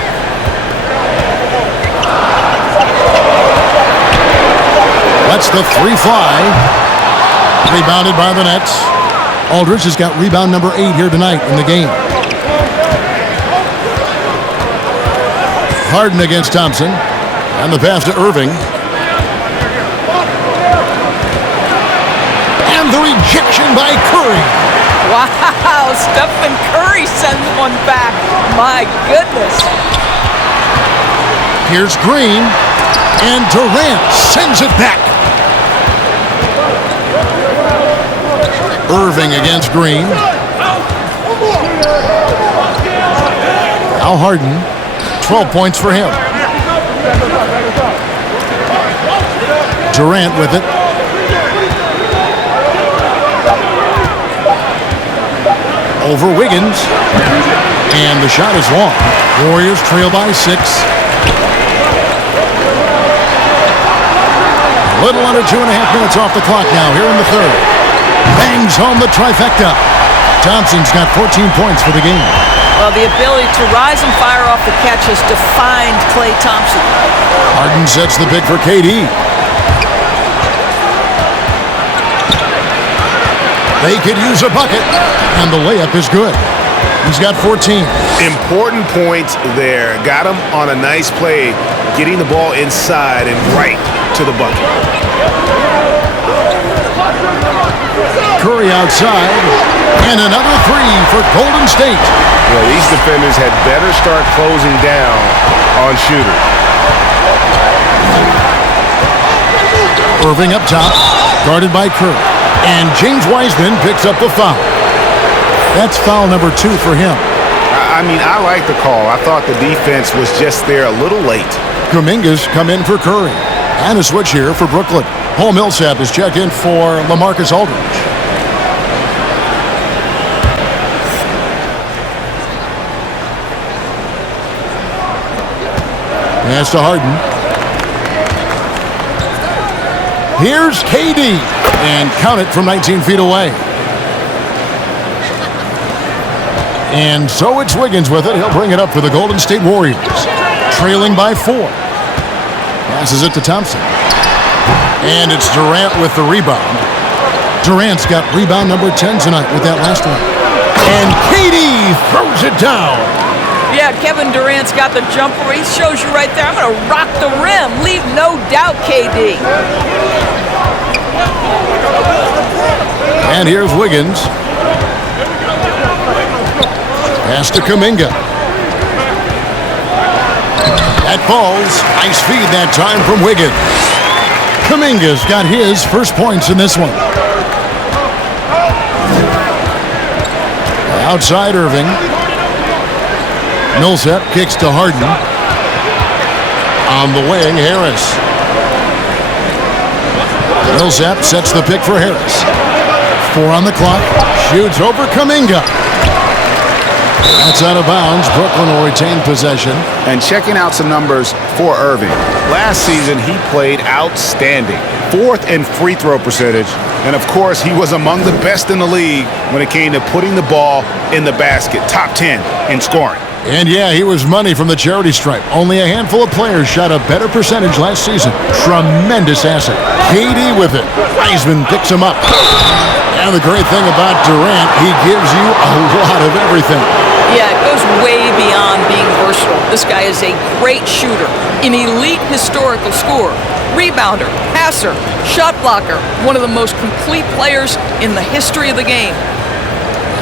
Lets the three fly. Rebounded by the Nets. Aldridge has got rebound number 8 here tonight in the game. Harden against Thompson. And the pass to Irving. And the rejection by Curry. Wow, Stephen Curry sends one back. My goodness. Here's Green. And Durant sends it back. Irving against Green. Now Harden. 12 points for him. Durant with it. Over Wiggins. And the shot is long. Warriors trail by 6. A little under 2.5 minutes off the clock now here in the third. Bangs home the trifecta. Thompson's got 14 points for the game. Well, the ability to rise and fire off the catch has defined Klay Thompson. Harden sets the pick for KD. They could use a bucket, and the layup is good. He's got 14. Important points there. Got him on a nice play, getting the ball inside and right to the bucket. Curry outside, and another three for Golden State. Yeah, these defenders had better start closing down on shooters. Irving up top, guarded by Curry. And James Wiseman picks up the foul. That's foul number 2 for him. I mean, I like the call. I thought the defense was just there a little late. Kuminga's come in for Curry. And a switch here for Brooklyn. Paul Millsap is checked in for LaMarcus Aldridge. Pass to Harden. Here's KD. And count it from 19 feet away. And so it's Wiggins with it. He'll bring it up for the Golden State Warriors. Trailing by 4. Passes it to Thompson. And it's Durant with the rebound. Durant's got rebound number 10 tonight with that last one. And KD throws it down. Yeah, Kevin Durant's got the jumper. He shows you right there. I'm going to rock the rim. Leave no doubt, KD. And here's Wiggins. Pass to Kuminga. That falls. Nice feed that time from Wiggins. Kuminga's got his first points in this one. Outside Irving. Millsap kicks to Harden. On the wing, Harris. Millsap sets the pick for Harris. 4 on the clock. Shoots over Kuminga. That's out of bounds. Brooklyn will retain possession. And checking out some numbers for Irving. Last season, he played outstanding. 4th in free throw percentage. And, of course, he was among the best in the league when it came to putting the ball in the basket. Top 10 in scoring. And, yeah, he was money from the charity stripe. Only a handful of players shot a better percentage last season. Tremendous asset. KD with it. Wiseman picks him up. And the great thing about Durant, he gives you a lot of everything. Yeah, it goes way beyond being versatile. This guy is a great shooter, an elite historical scorer, rebounder, passer, shot blocker, one of the most complete players in the history of the game.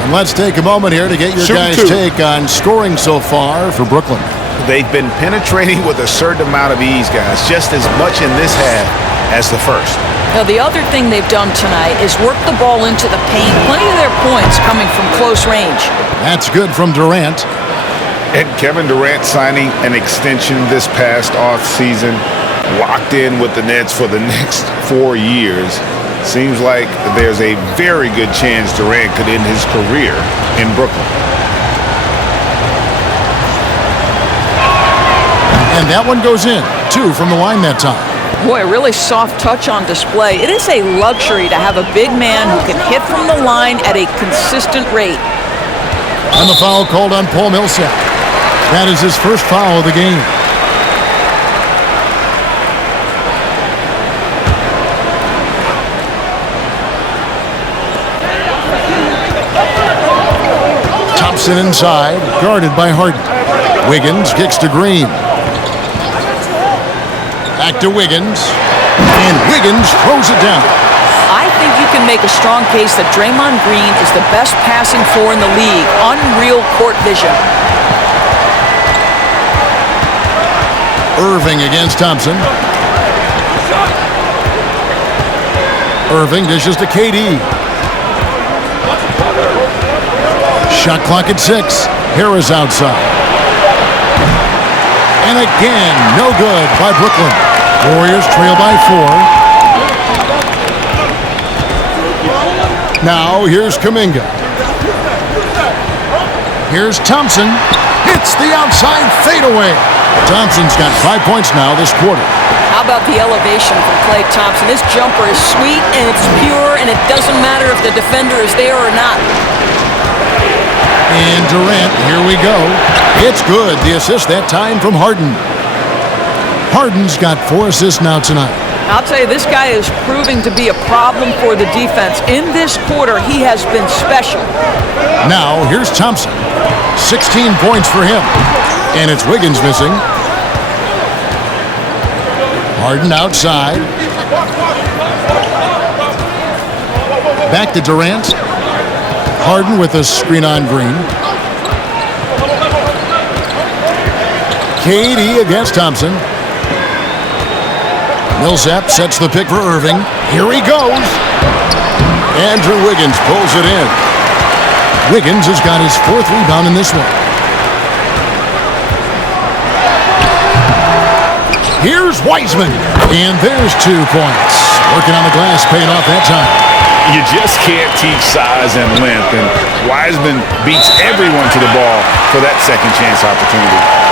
And let's take a moment here to get your guys' take on scoring so far for Brooklyn. They've been penetrating with a certain amount of ease, guys, just as much in this half as the first. Now, the other thing they've done tonight is work the ball into the paint. Plenty of their points coming from close range. That's good from Durant. And Kevin Durant signing an extension this past offseason. locked in with the Nets for the next 4 years. Seems like there's a very good chance Durant could end his career in Brooklyn. And that one goes in. 2 from the line that time. Boy, a really soft touch on display. It is a luxury to have a big man who can hit from the line at a consistent rate. And the foul called on Paul Millsap. That is his first foul of the game. Thompson inside, guarded by Harden. Wiggins kicks to Green. Back to Wiggins. And Wiggins throws it down. I think you can make a strong case that Draymond Green is the best passing four in the league. Unreal court vision. Irving against Thompson. Irving dishes to KD. Shot clock at 6. Harris outside. And again, no good by Brooklyn. Warriors trail by 4. Now here's Kuminga. Here's Thompson. Hits the outside fadeaway. Thompson's got 5 points now this quarter. How about the elevation from Klay Thompson? This jumper is sweet and it's pure, and it doesn't matter if the defender is there or not. And Durant, here we go. It's good. The assist that time from Harden. Harden's got 4 assists now tonight. I'll tell you, this guy is proving to be a problem for the defense. In this quarter, he has been special. Now, here's Thompson. 16 points for him. And it's Wiggins missing. Harden outside. Back to Durant. Harden with a screen on Green. KD against Thompson. Millsap sets the pick for Irving. Here he goes. Andrew Wiggins pulls it in. Wiggins has got his 4th rebound in this one. Here's Wiseman. And there's 2 points. Working on the glass, paying off that time. You just can't teach size and length, and Wiseman beats everyone to the ball for that second chance opportunity.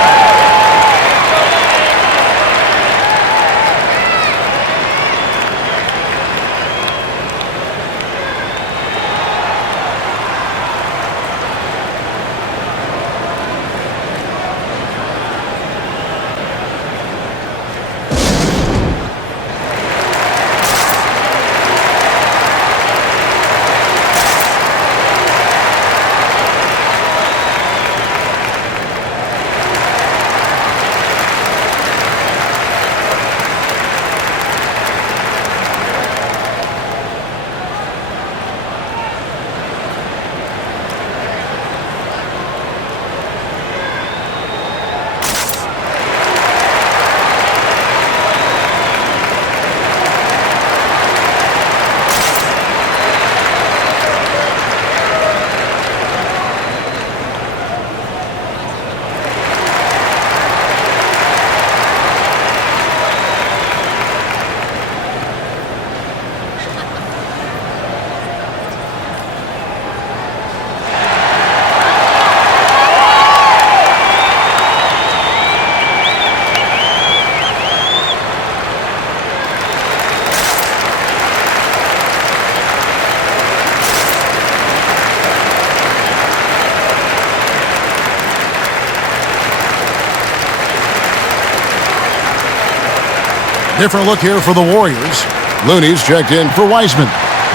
Different look here for the Warriors. Looney's checked in for Wiseman.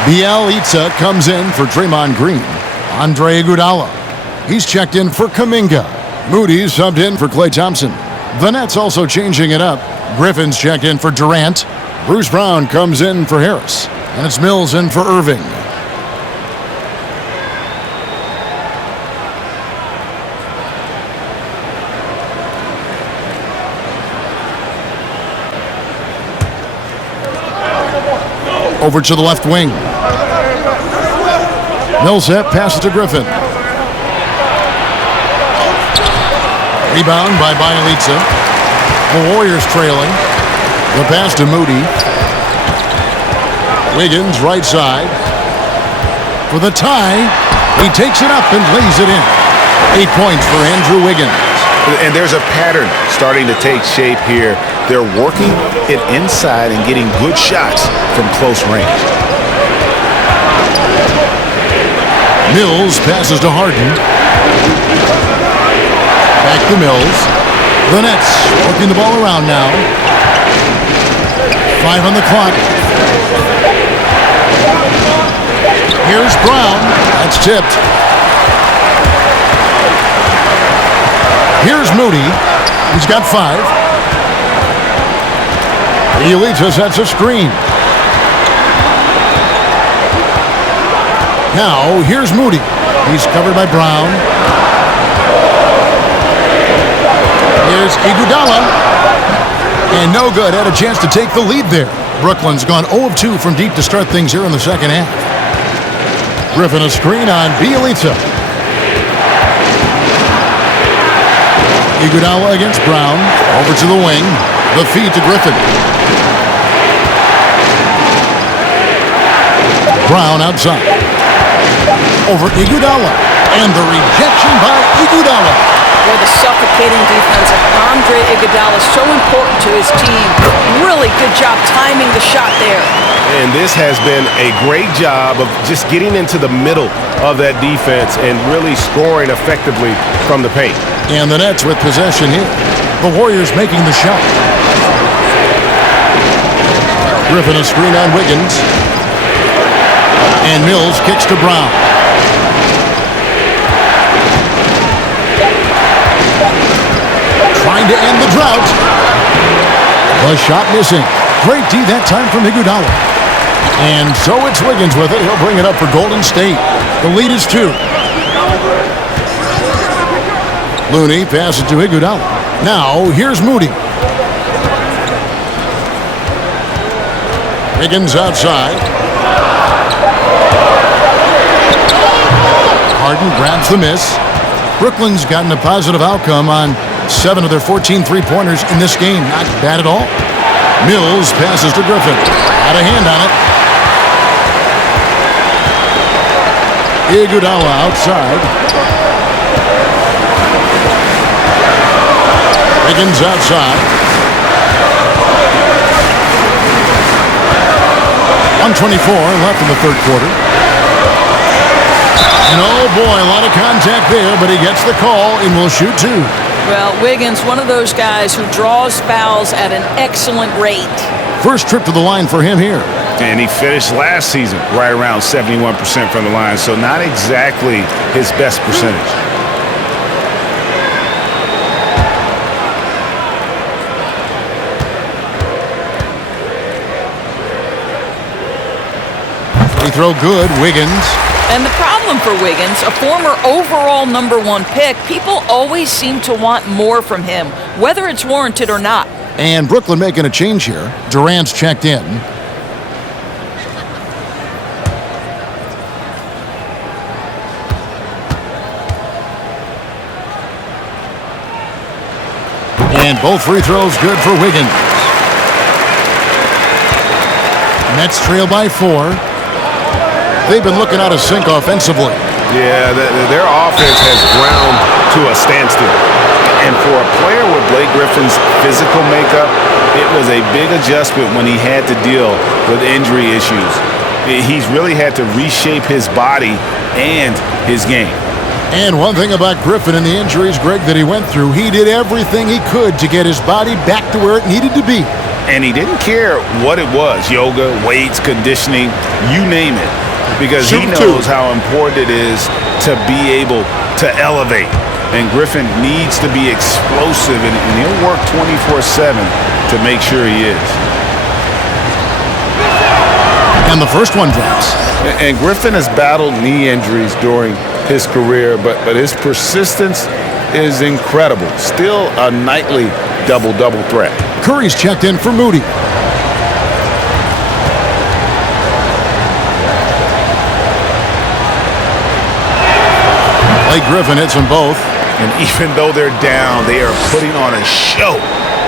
Bielitsa comes in for Draymond Green. Andre Iguodala. He's checked in for Kuminga. Moody's subbed in for Klay Thompson. The Nets also changing it up. Griffin's checked in for Durant. Bruce Brown comes in for Harris. And it's Mills in for Irving. Over to the left wing. Millsap passes to Griffin. Rebound by Bielitsa. The Warriors trailing. The pass to Moody. Wiggins, right side. For the tie, he takes it up and lays it in. 8 points for Andrew Wiggins. And there's a pattern starting to take shape here. They're working it inside and getting good shots from close range. Mills passes to Harden. Back to Mills. The Nets working the ball around now. 5 on the clock. Here's Brown. That's tipped. Here's Moody. He's got 5. Elita sets a screen. Now, here's Moody. He's covered by Brown. Here's Iguodala. And no good. Had a chance to take the lead there. Brooklyn's gone 0 of 2 from deep to start things here in the second half. Griffin a screen on Bielitsa. Iguodala against Brown. Over to the wing. The feed to Griffin. Brown outside. Over Iguodala. And the rejection by Iguodala. Boy, the suffocating defense of Andre Iguodala is so important to his team. Really good job timing the shot there. And this has been a great job of just getting into the middle of that defense and really scoring effectively from the paint. And the Nets with possession here. The Warriors making the shot. Griffin a screen on Wiggins. And Mills kicks to Brown. Trying to end the drought. The shot missing. Great D that time from Iguodala. And so it's Wiggins with it. He'll bring it up for Golden State. The lead is 2. Looney passes to Iguodala. Now, here's Moody. Wiggins outside. Harden grabs the miss. Brooklyn's gotten a positive outcome on 7 of their 14 three-pointers in this game. Not bad at all. Mills passes to Griffin. Had a hand on it. Iguodala outside. Wiggins outside. 1:24 left in the third quarter. And oh boy, a lot of contact there, but he gets the call and will shoot 2. Well, Wiggins, one of those guys who draws fouls at an excellent rate. First trip to the line for him here. And he finished last season right around 71% from the line, so not exactly his best percentage. Free throw good, Wiggins. And the problem for Wiggins, a former overall #1 pick, people always seem to want more from him, whether it's warranted or not. And Brooklyn making a change here. Durant's checked in. And both free throws good for Wiggins. Nets trail by 4. They've been looking out of sync offensively. Yeah, their offense has ground to a standstill. And for a player with Blake Griffin's physical makeup, it was a big adjustment when he had to deal with injury issues. He's really had to reshape his body and his game. And one thing about Griffin and the injuries, Greg, that he went through, he did everything he could to get his body back to where it needed to be. And he didn't care what it was, yoga, weights, conditioning, you name it. Because he knows how important it is to be able to elevate. And Griffin needs to be explosive, and he'll work 24/7 to make sure he is. And the first one drops. And Griffin has battled knee injuries during his career, but his persistence is incredible. Still a nightly double-double threat. Curry's checked in for Moody. Blake Griffin hits them both. And even though they're down, they are putting on a show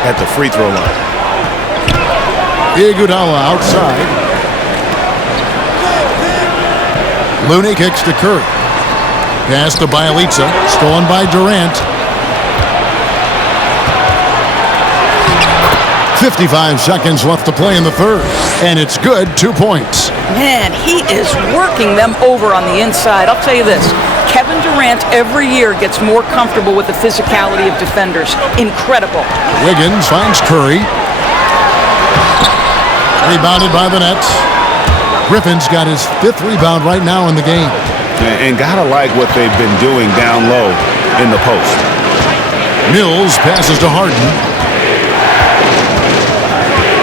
at the free throw line. Iguodala outside. Looney kicks to Curry. Pass to Bielitsa. Stolen by Durant. 55 seconds left to play in the third. And it's good, 2 points. Man, he is working them over on the inside. I'll tell you this. Kevin Durant every year gets more comfortable with the physicality of defenders. Incredible. Wiggins finds Curry. Rebounded by the Nets. Griffin's got his 5th rebound right now in the game. And gotta like what they've been doing down low in the post. Mills passes to Harden.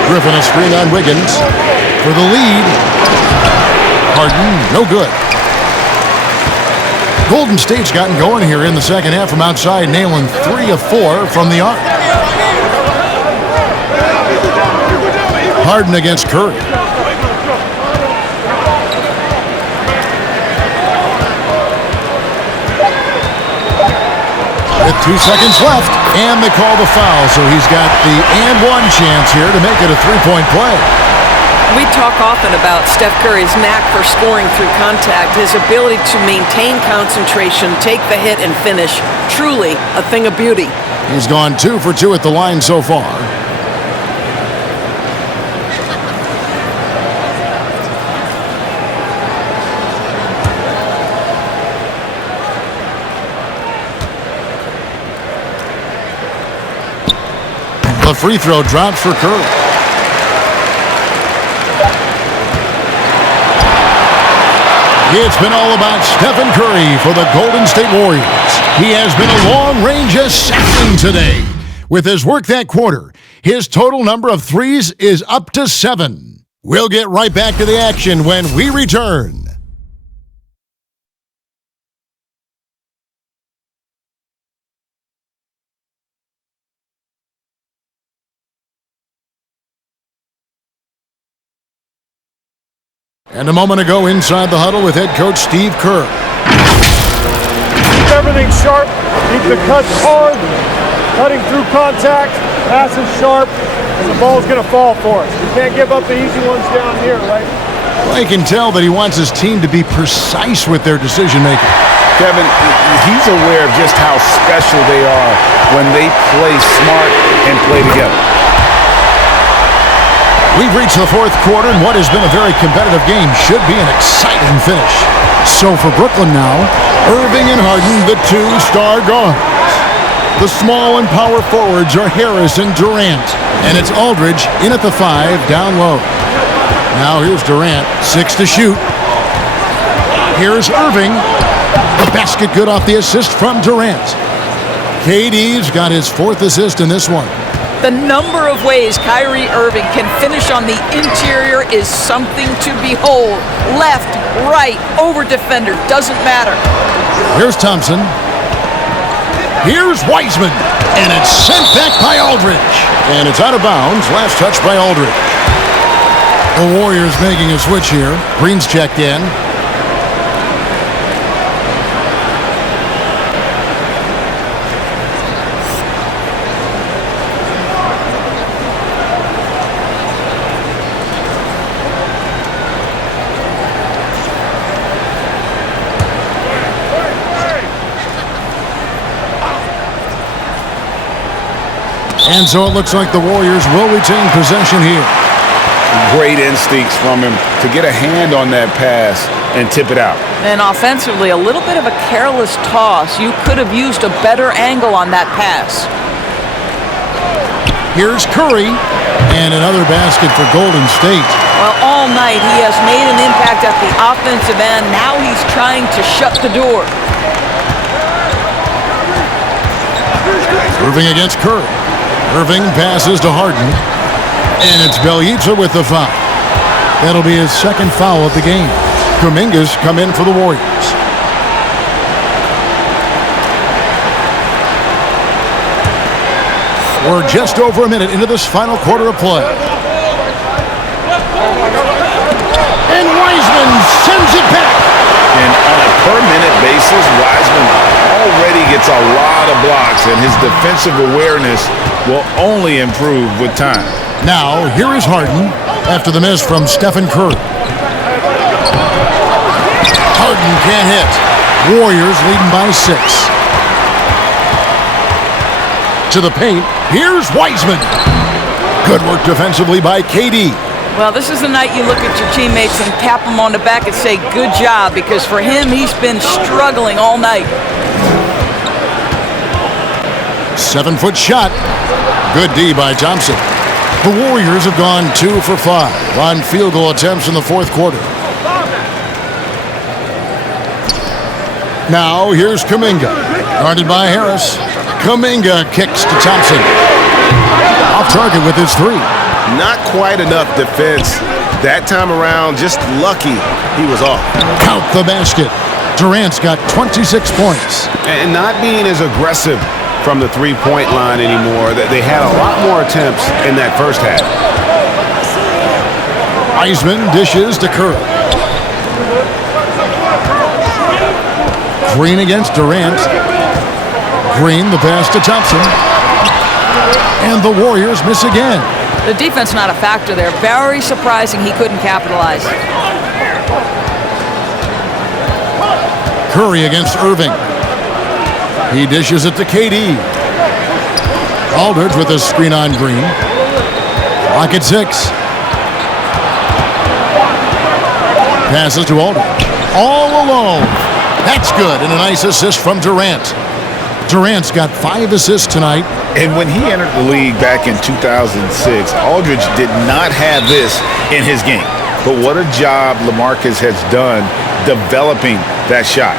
Griffin a screen on Wiggins for the lead. Harden, no good. Golden State's gotten going here in the second half from outside, nailing 3 of 4 from the arc. Harden against Curry. With 2 seconds left, and they call the foul, so he's got the and one chance here to make it a 3-point play. We talk often about Steph Curry's knack for scoring through contact, his ability to maintain concentration, take the hit, and finish. Truly a thing of beauty. He's gone 2 for 2 at the line so far. The free throw drops for Curry. It's been all about Stephen Curry for the Golden State Warriors. He has been a long-range assassin today. With his work that quarter, his total number of threes is up to 7. We'll get right back to the action when we return. And a moment ago, inside the huddle with head coach Steve Kerr. Keep everything sharp. Keep the cuts hard. Cutting through contact. Passes sharp. And the ball's going to fall for us. You can't give up the easy ones down here, right? Well, you can tell that he wants his team to be precise with their decision-making. Kevin, he's aware of just how special they are when they play smart and play together. We've reached the fourth quarter, and what has been a very competitive game should be an exciting finish. So for Brooklyn now, Irving and Harden, the 2-star guards. The small and power forwards are Harris and Durant. And it's Aldridge in at the 5, down low. Now here's Durant, 6 to shoot. Here's Irving. The basket good off the assist from Durant. KD's got his 4th assist in this one. The number of ways Kyrie Irving can finish on the interior is something to behold. Left, right, over defender, doesn't matter. Here's Thompson. Here's Wiseman. And it's sent back by Aldridge. And it's out of bounds. Last touch by Aldridge. The Warriors making a switch here. Green's checked in. And so it looks like the Warriors will retain possession here. Great instincts from him to get a hand on that pass and tip it out. And offensively, a little bit of a careless toss. You could have used a better angle on that pass. Here's Curry. And another basket for Golden State. Well, all night he has made an impact at the offensive end. Now he's trying to shut the door. Irving against Curry. Irving passes to Harden. And it's Bielitsa with the foul. That'll be his 2nd foul of the game. Kuminga's come in for the Warriors. We're just over a minute into this final quarter of play. And Wiseman sends it back. And on a per-minute basis, Wiseman already gets a lot of blocks, and his defensive awareness will only improve with time. Now, here is Harden after the miss from Stephen Curry. Harden can't hit. Warriors leading by 6. To the paint, here's Wiseman. Good work defensively by KD. Well, this is the night you look at your teammates and tap them on the back and say, good job, because for him, he's been struggling all night. 7-foot shot. Good D by Thompson. The Warriors have gone 2 for 5 on field goal attempts in the fourth quarter. Now, here's Kuminga. Guarded by Harris. Kuminga kicks to Thompson. Off target with his 3. Not quite enough defense. That time around, just lucky he was off. Count the basket. Durant's got 26 points. And not being as aggressive from the three-point line anymore. They had a lot more attempts in that first half. Wiseman dishes to Curry. Green against Durant. Green, the pass to Thompson. And the Warriors miss again. The defense not a factor there. Very surprising he couldn't capitalize. Curry against Irving. He dishes it to KD. Aldridge with a screen on Green. Clock at 6. Passes to Aldridge. All alone. That's good, and a nice assist from Durant. Durant's got 5 assists tonight. And when he entered the league back in 2006, Aldridge did not have this in his game. But what a job LaMarcus has done developing that shot.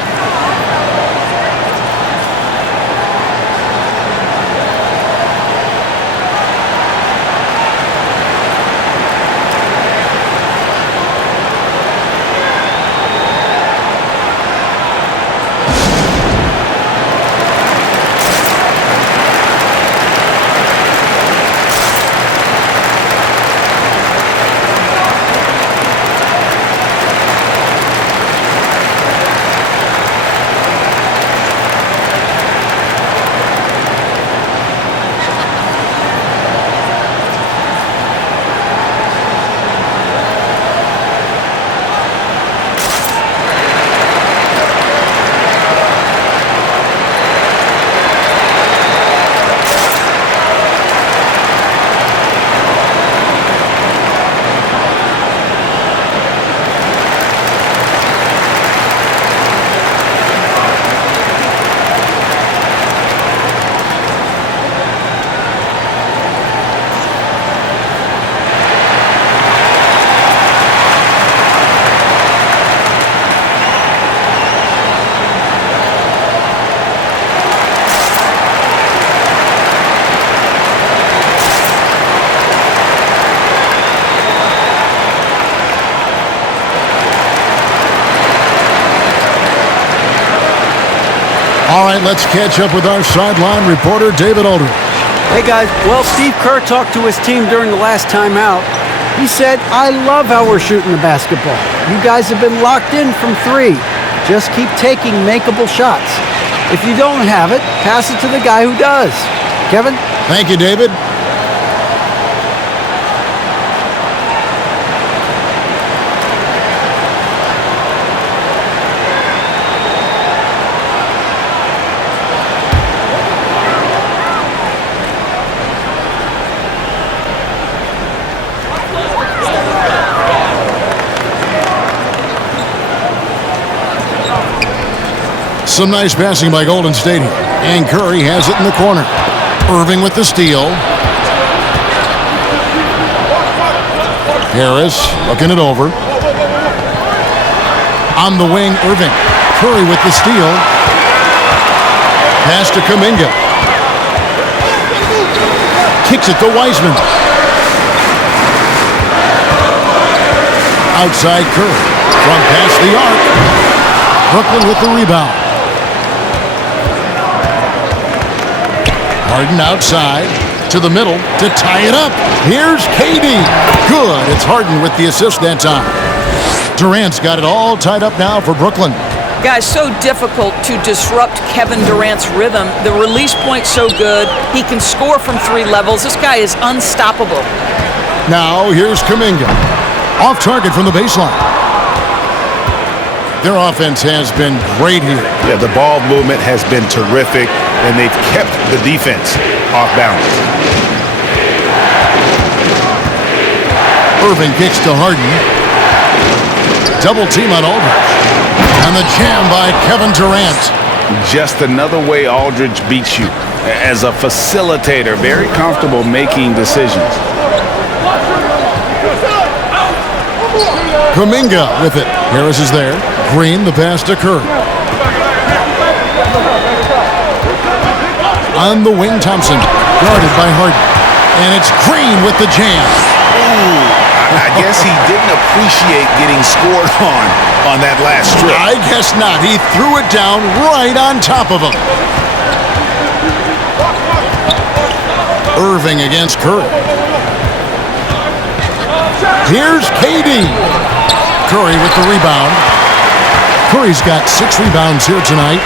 All right, let's catch up with our sideline reporter, David Aldridge. Hey, guys. Well, Steve Kerr talked to his team during the last timeout. He said, I love how we're shooting the basketball. You guys have been locked in from 3. Just keep taking makeable shots. If you don't have it, pass it to the guy who does. Kevin? Thank you, David. Some nice passing by Golden State here. And Curry has it in the corner. Irving with the steal. Harris looking it over. On the wing, Irving. Curry with the steal. Pass to Kuminga. Kicks it to Wiseman. Outside Curry. From past the arc. Brooklyn with the rebound. Harden outside to the middle to tie it up. Here's KD. Good. It's Harden with the assist that time. Durant's got it all tied up now for Brooklyn. Guys, so difficult to disrupt Kevin Durant's rhythm. The release point's so good. He can score from 3 levels. This guy is unstoppable. Now here's Kuminga. Off target from the baseline. Their offense has been great here. Yeah, the ball movement has been terrific, and they've kept the defense off balance. Irving kicks to Harden. Double team on Aldridge. And the jam by Kevin Durant. Just another way Aldridge beats you. As a facilitator, very comfortable making decisions. Kuminga with it. Harris is there. Green, the pass to Curry. On the wing, Thompson. Guarded by Harden. And it's Green with the jam. Ooh, I guess he didn't appreciate getting scored on that last strip. I guess not. He threw it down right on top of him. Irving against Curry. Here's KD. Curry with the rebound. Curry's got 6 rebounds here tonight.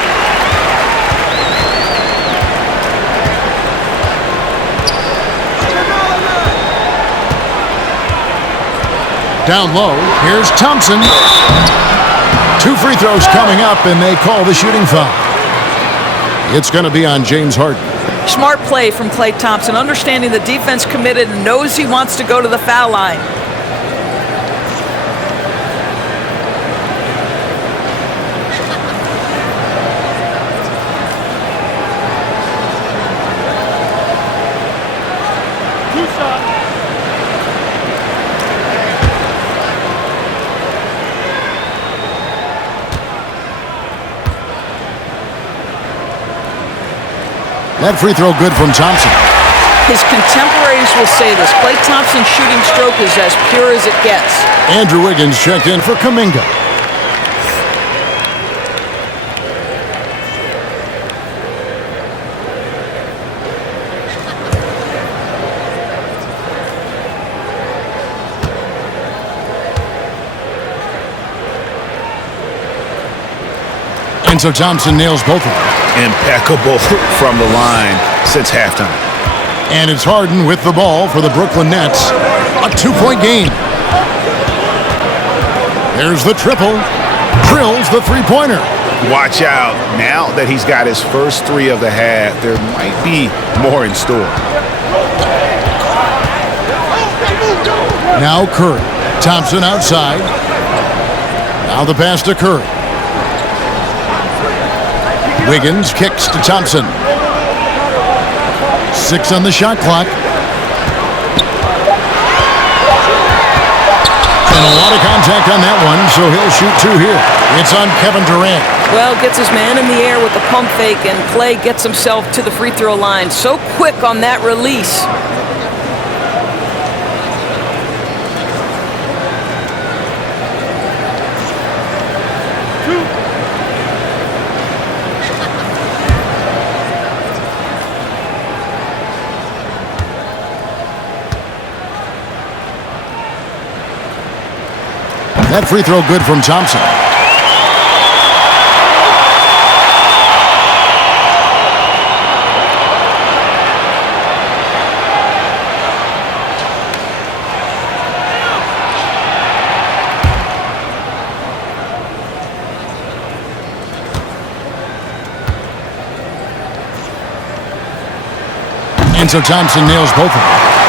Down low, here's Thompson. 2 free throws coming up, and they call the shooting foul. It's going to be on James Harden. Smart play from Klay Thompson, understanding the defense committed and knows he wants to go to the foul line. That free throw good from Thompson. His contemporaries will say this. Klay Thompson's shooting stroke is as pure as it gets. Andrew Wiggins checked in for Kuminga. And so Thompson nails both of them. Impeccable from the line since halftime. And it's Harden with the ball for the Brooklyn Nets. A 2-point game. There's the triple. Drills the three-pointer. Watch out. Now that he's got his first 3 of the half, there might be more in store. Now Curry. Thompson outside. Now the pass to Curry. Wiggins kicks to Thompson. 6 on the shot clock. And a lot of contact on that one, so he'll shoot 2 here. It's on Kevin Durant. Well, gets his man in the air with the pump fake, and Klay gets himself to the free throw line. So quick on that release. That free throw good from Thompson. And so Thompson nails both of them.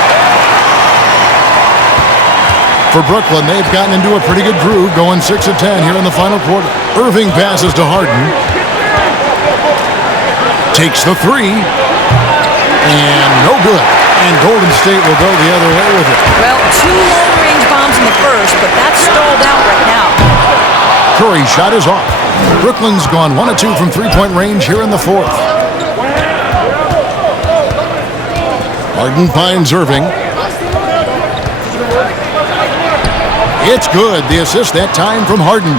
For Brooklyn, they've gotten into a pretty good groove, going 6 of 10 here in the final quarter. Irving passes to Harden. Takes the 3. And no good. And Golden State will go the other way with it. Well, 2 long-range bombs in the first, but that's stalled out right now. Curry's shot is off. Brooklyn's gone 1 of 2 from three-point range here in the fourth. Harden finds Irving. It's good. The assist that time from Harden.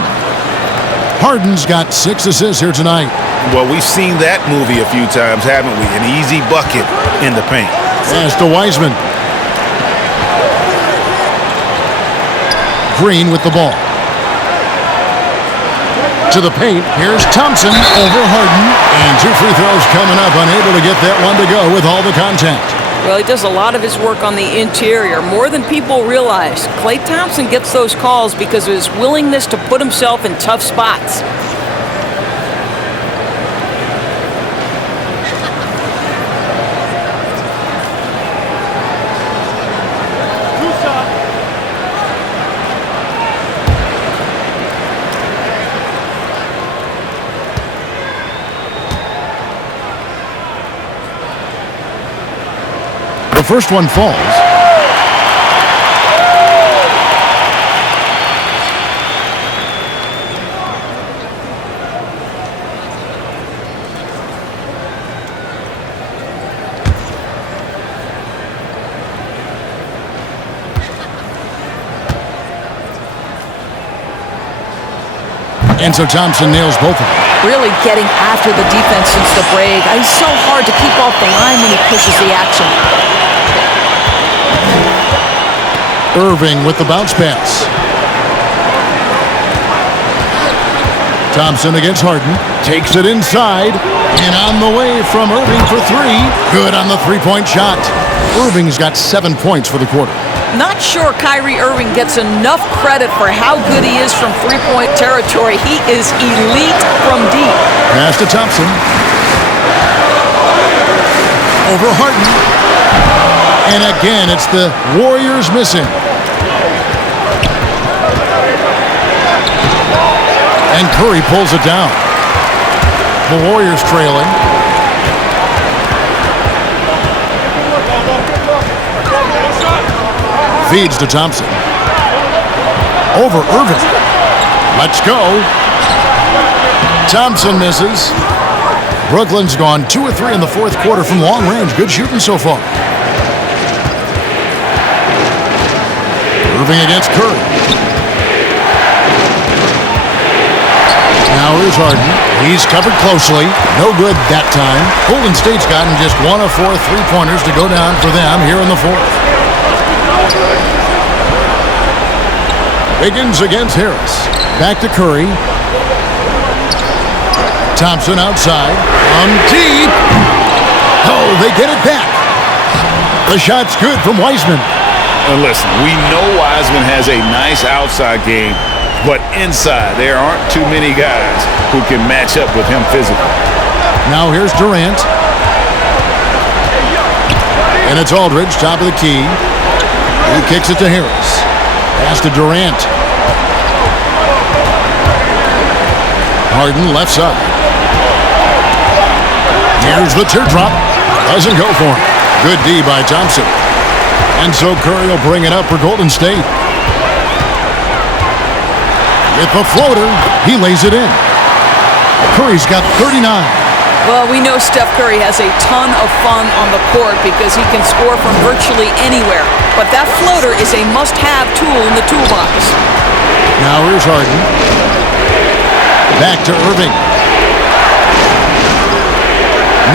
Harden's got 6 assists here tonight. Well, we've seen that movie a few times, haven't we? An easy bucket in the paint. Pass to Wiseman. Green with the ball. To the paint. Here's Thompson over Harden. And 2 free throws coming up. Unable to get that one to go with all the contact. Well, he does a lot of his work on the interior, more than people realize. Klay Thompson gets those calls because of his willingness to put himself in tough spots. The first one falls. And so Thompson nails both of them. Really getting after the defense since the break. He's so hard to keep off the line when he pushes the action. Irving with the bounce pass. Thompson against Harden. Takes it inside. And on the way from Irving for three. Good on the three-point shot. Irving's got 7 points for the quarter. Not sure Kyrie Irving gets enough credit for how good he is from three-point territory. He is elite from deep. Pass to Thompson. Over Harden. And again, it's the Warriors missing. And Curry pulls it down. The Warriors trailing. Feeds to Thompson. Over Irving. Let's go. Thompson misses. Brooklyn's gone 2 of 3 in the fourth quarter from long range. Good shooting so far. Irving against Curry. Now here's Harden. He's covered closely. No good that time. Golden State's gotten just 1 of 4 three-pointers to go down for them here in the fourth. Wiggins against Harris. Back to Curry. Thompson outside. On deep. Oh, they get it back. The shot's good from Wiseman. And listen, we know Wiseman has a nice outside game, but inside there aren't too many guys who can match up with him physically. Now here's Durant. And it's Aldridge, top of the key. He kicks it to Harris. Pass to Durant. Harden left side. Here's the teardrop. Doesn't go for him. Good D by Thompson. And so Curry will bring it up for Golden State. With the floater, he lays it in. Curry's got 39. Well, we know Steph Curry has a ton of fun on the court because he can score from virtually anywhere. But that floater is a must-have tool in the toolbox. Now here's Harden. Back to Irving.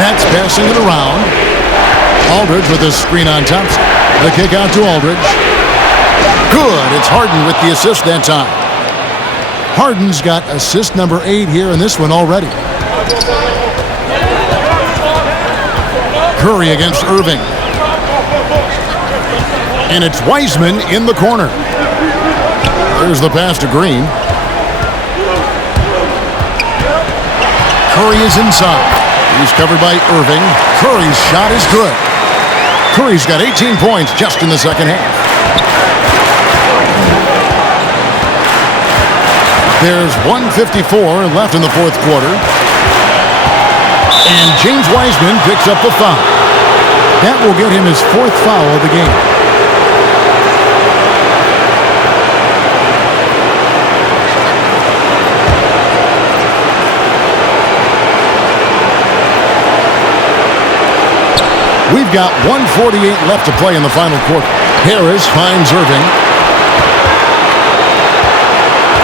Nets passing it around. Aldridge with a screen on Thompson. The kick out to Aldridge. Good. It's Harden with the assist that time. Harden's got assist number 8 here in this one already. Curry against Irving. And it's Wiseman in the corner. There's the pass to Green. Curry is inside. He's covered by Irving. Curry's shot is good. Curry's got 18 points just in the second half. There's 1:54 left in the fourth quarter. And James Wiseman picks up the foul. That will get him his 4th foul of the game. We've got 1:48 left to play in the final quarter. Harris finds Irving.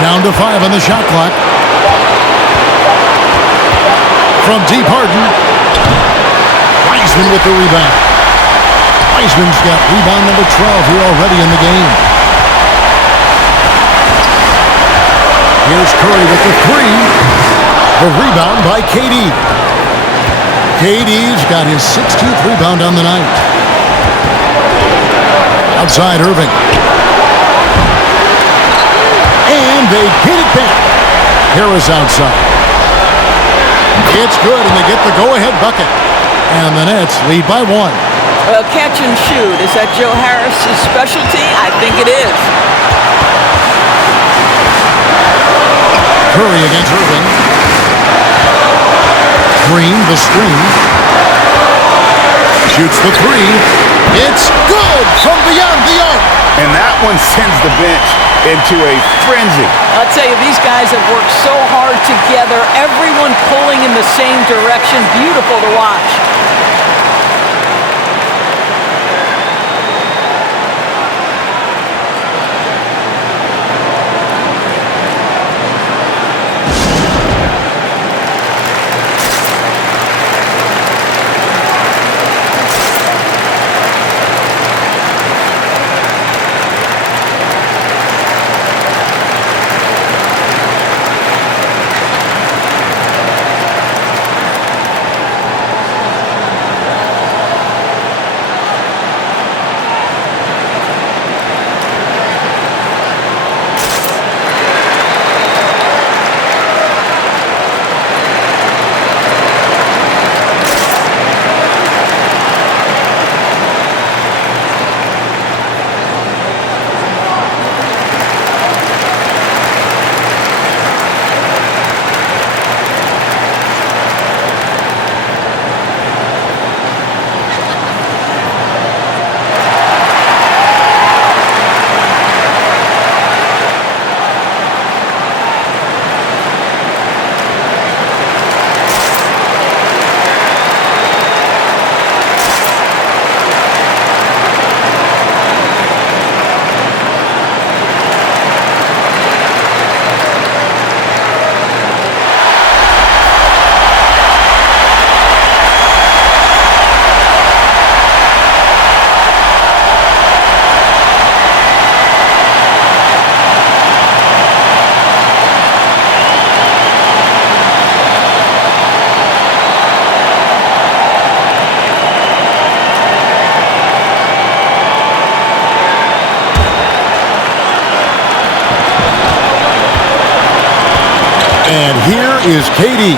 Down to 5 on the shot clock. From deep, Harden. Wiseman with the rebound. Wiseman's got rebound number 12 here already in the game. Here's Curry with the 3. The rebound by KD. KD's got his 16th rebound on the night. outside Irving. And they get it back. Harris outside. It's good, and they get the go-ahead bucket. And the Nets lead by 1. Well, catch and shoot. Is that Joe Harris's specialty? I think it is. Curry against Irving. Green, the screen. Shoots the 3. It's good from beyond the arc. And that one sends the bench into a frenzy. I'll tell you, these guys have worked so hard together. Everyone pulling in the same direction. Beautiful to watch. And here is KD.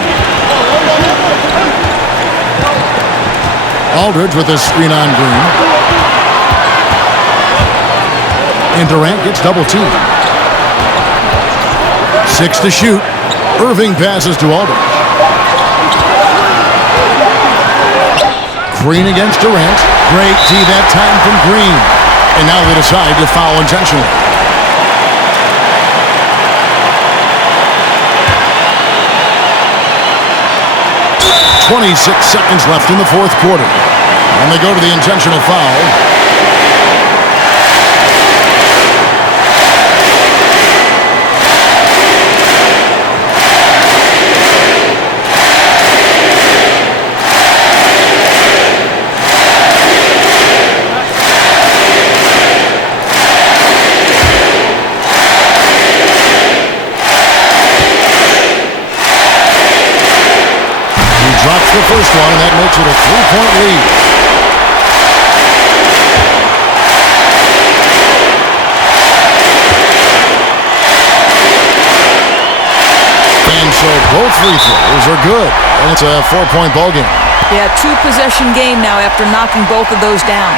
Aldridge with a screen on Green. And Durant gets double teamed. 6 to shoot. Irving passes to Aldridge. Green against Durant. Great D that time from Green. And now they decide to foul intentionally. 26 seconds left in the fourth quarter. And they go to the intentional foul. Drops the first one, and that makes it a 3-point lead. And so both free throws are good, and it's a 4-point ball game. Yeah, 2-possession game now after knocking both of those down.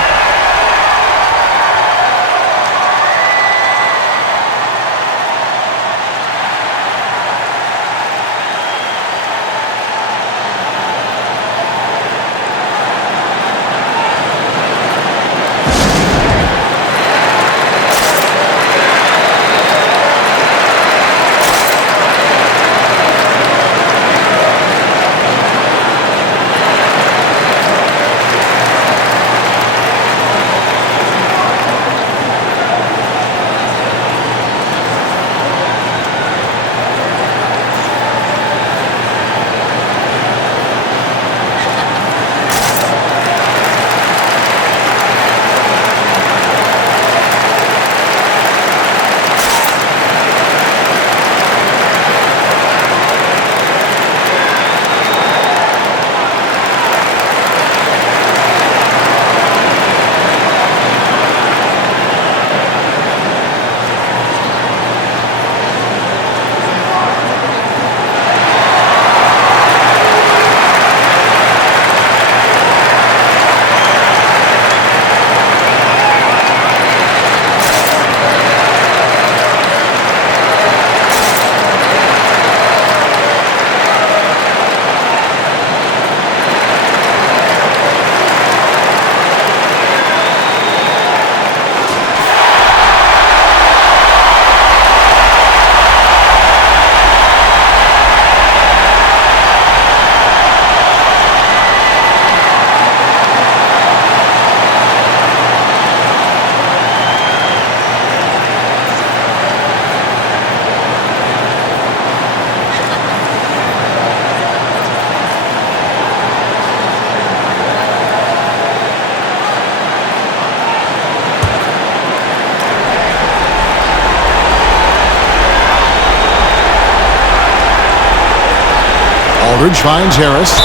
Aldridge finds Harris.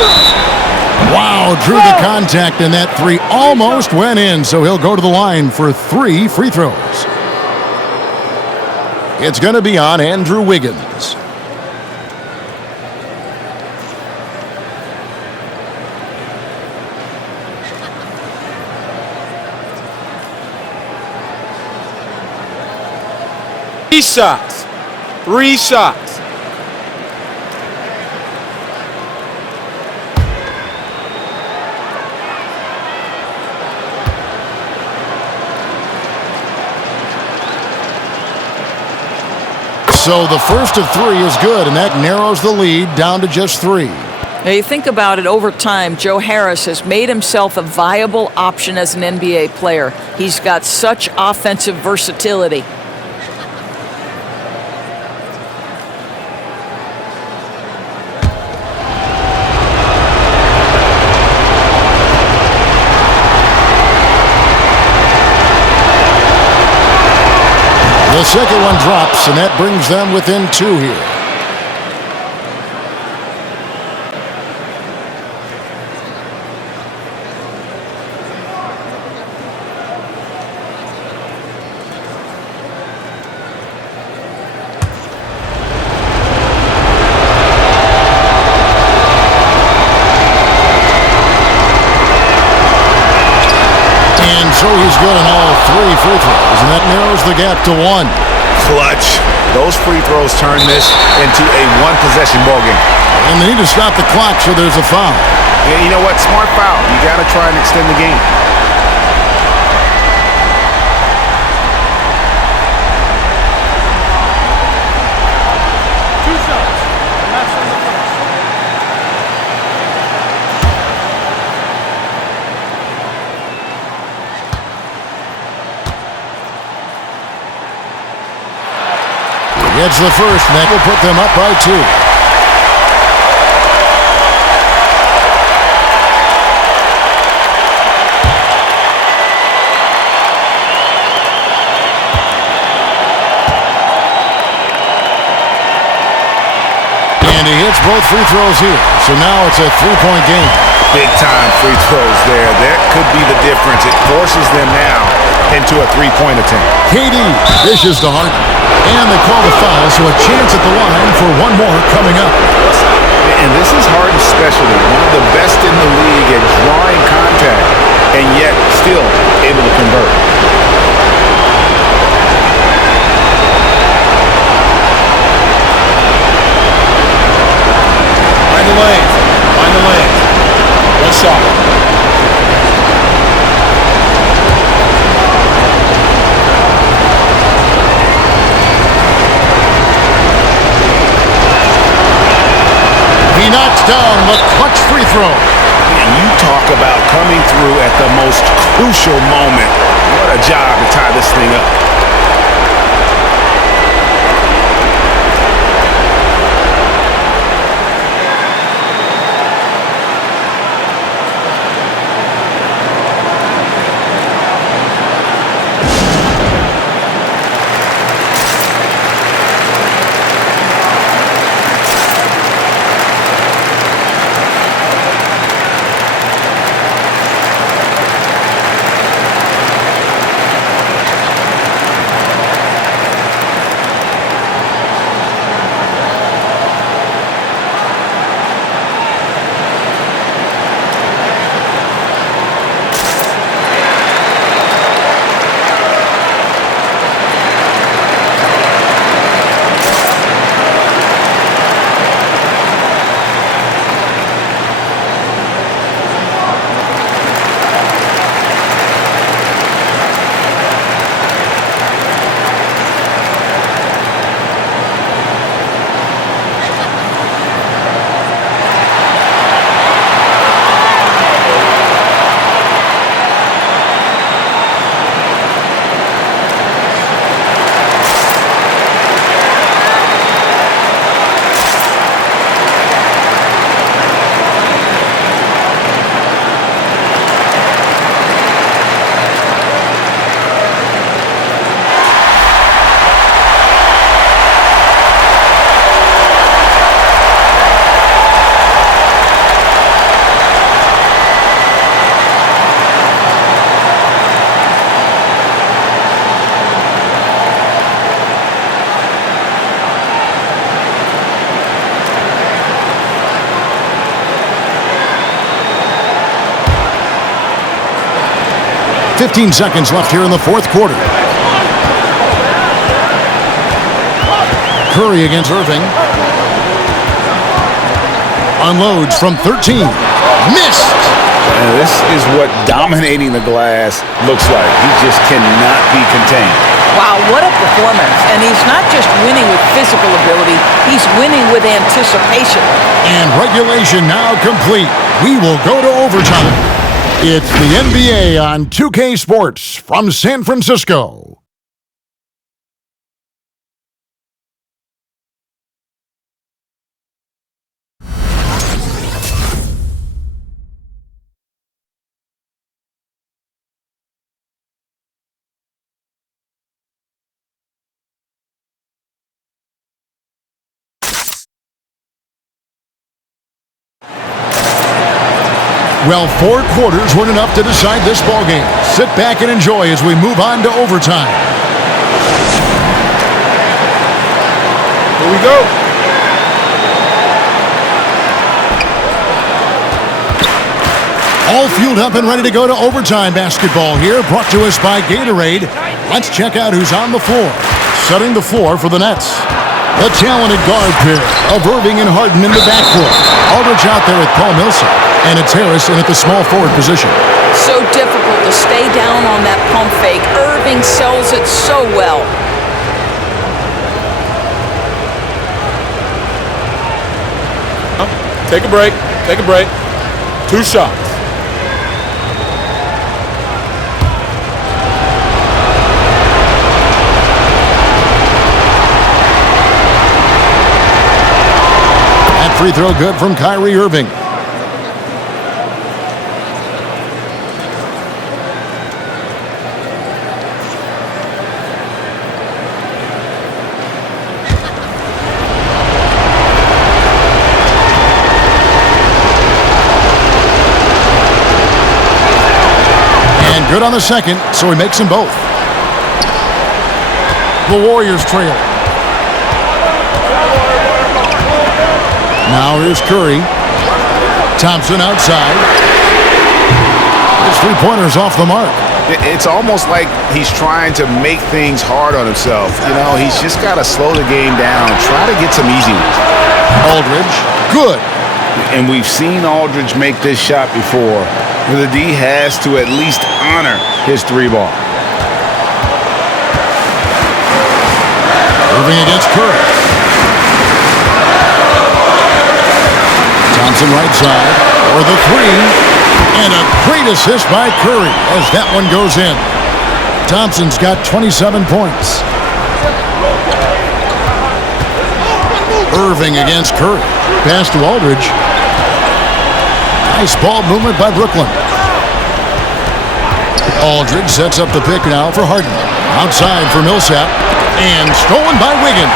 Wow, drew the contact, and that three almost went in, so he'll go to the line for 3 free throws. It's going to be on Andrew Wiggins. Three shots. So the first of 3 is good, and that narrows the lead down to just 3. Now you think about it, over time, Joe Harris has made himself a viable option as an NBA player. He's got such offensive versatility. The second one drops, and that brings them within 2 here. So he's good on all 3 free throws, and that narrows the gap to 1. Clutch. Those free throws turn this into a one-possession ballgame. And they need to stop the clock, so there's a foul. Yeah, you know what? Smart foul. You got to try and extend the game. Gets the first, and that will put them up by 2. And he hits both free throws here, so now it's a 3-point game. Big-time free throws there. That could be the difference. It forces them now into a 3-point attempt. KD dishes to Harden. And they call the foul, so a chance at the line for one more coming up. And this is Harden's specialty, one of the best in the league at drawing contact, and yet still able to convert. Find the lane. Find the lane. One shot. He knocks down the clutch free throw. And you talk about coming through at the most crucial moment. What a job to tie this thing up. 15 seconds left here in the fourth quarter. Curry against Irving. Unloads from 13. Missed. And this is what dominating the glass looks like. He just cannot be contained. Wow, what a performance. And he's not just winning with physical ability, he's winning with anticipation. And regulation now complete. We will go to overtime. It's the NBA on 2K Sports from San Francisco. Well, 4 quarters weren't enough to decide this ballgame. Sit back and enjoy as we move on to overtime. Here we go. All fueled up and ready to go to overtime basketball here, brought to us by Gatorade. Let's check out who's on the floor. Setting the floor for the Nets. The talented guard pair of Irving and Harden in the backcourt. Aldridge out there with Paul Millsap. And it's Harrison at the small forward position. So difficult to stay down on that pump fake. Irving sells it so well. Take a break. Take a break. 2 shots. That free throw good from Kyrie Irving. Good on the second, so he makes them both. The Warriors trail. Now here's Curry. Thompson outside. His three-pointer's off the mark. It's almost like he's trying to make things hard on himself. You know, he's just got to slow the game down, try to get some easy ones. Aldridge, good. And we've seen Aldridge make this shot before. The D has to at least honor his 3-ball. Irving against Curry. Thompson right side for the 3. And a great assist by Curry as that one goes in. Thompson's got 27 points. Irving against Curry. Pass to Aldridge. Nice ball movement by Brooklyn. Aldridge sets up the pick now for Harden. Outside for Millsap. And stolen by Wiggins.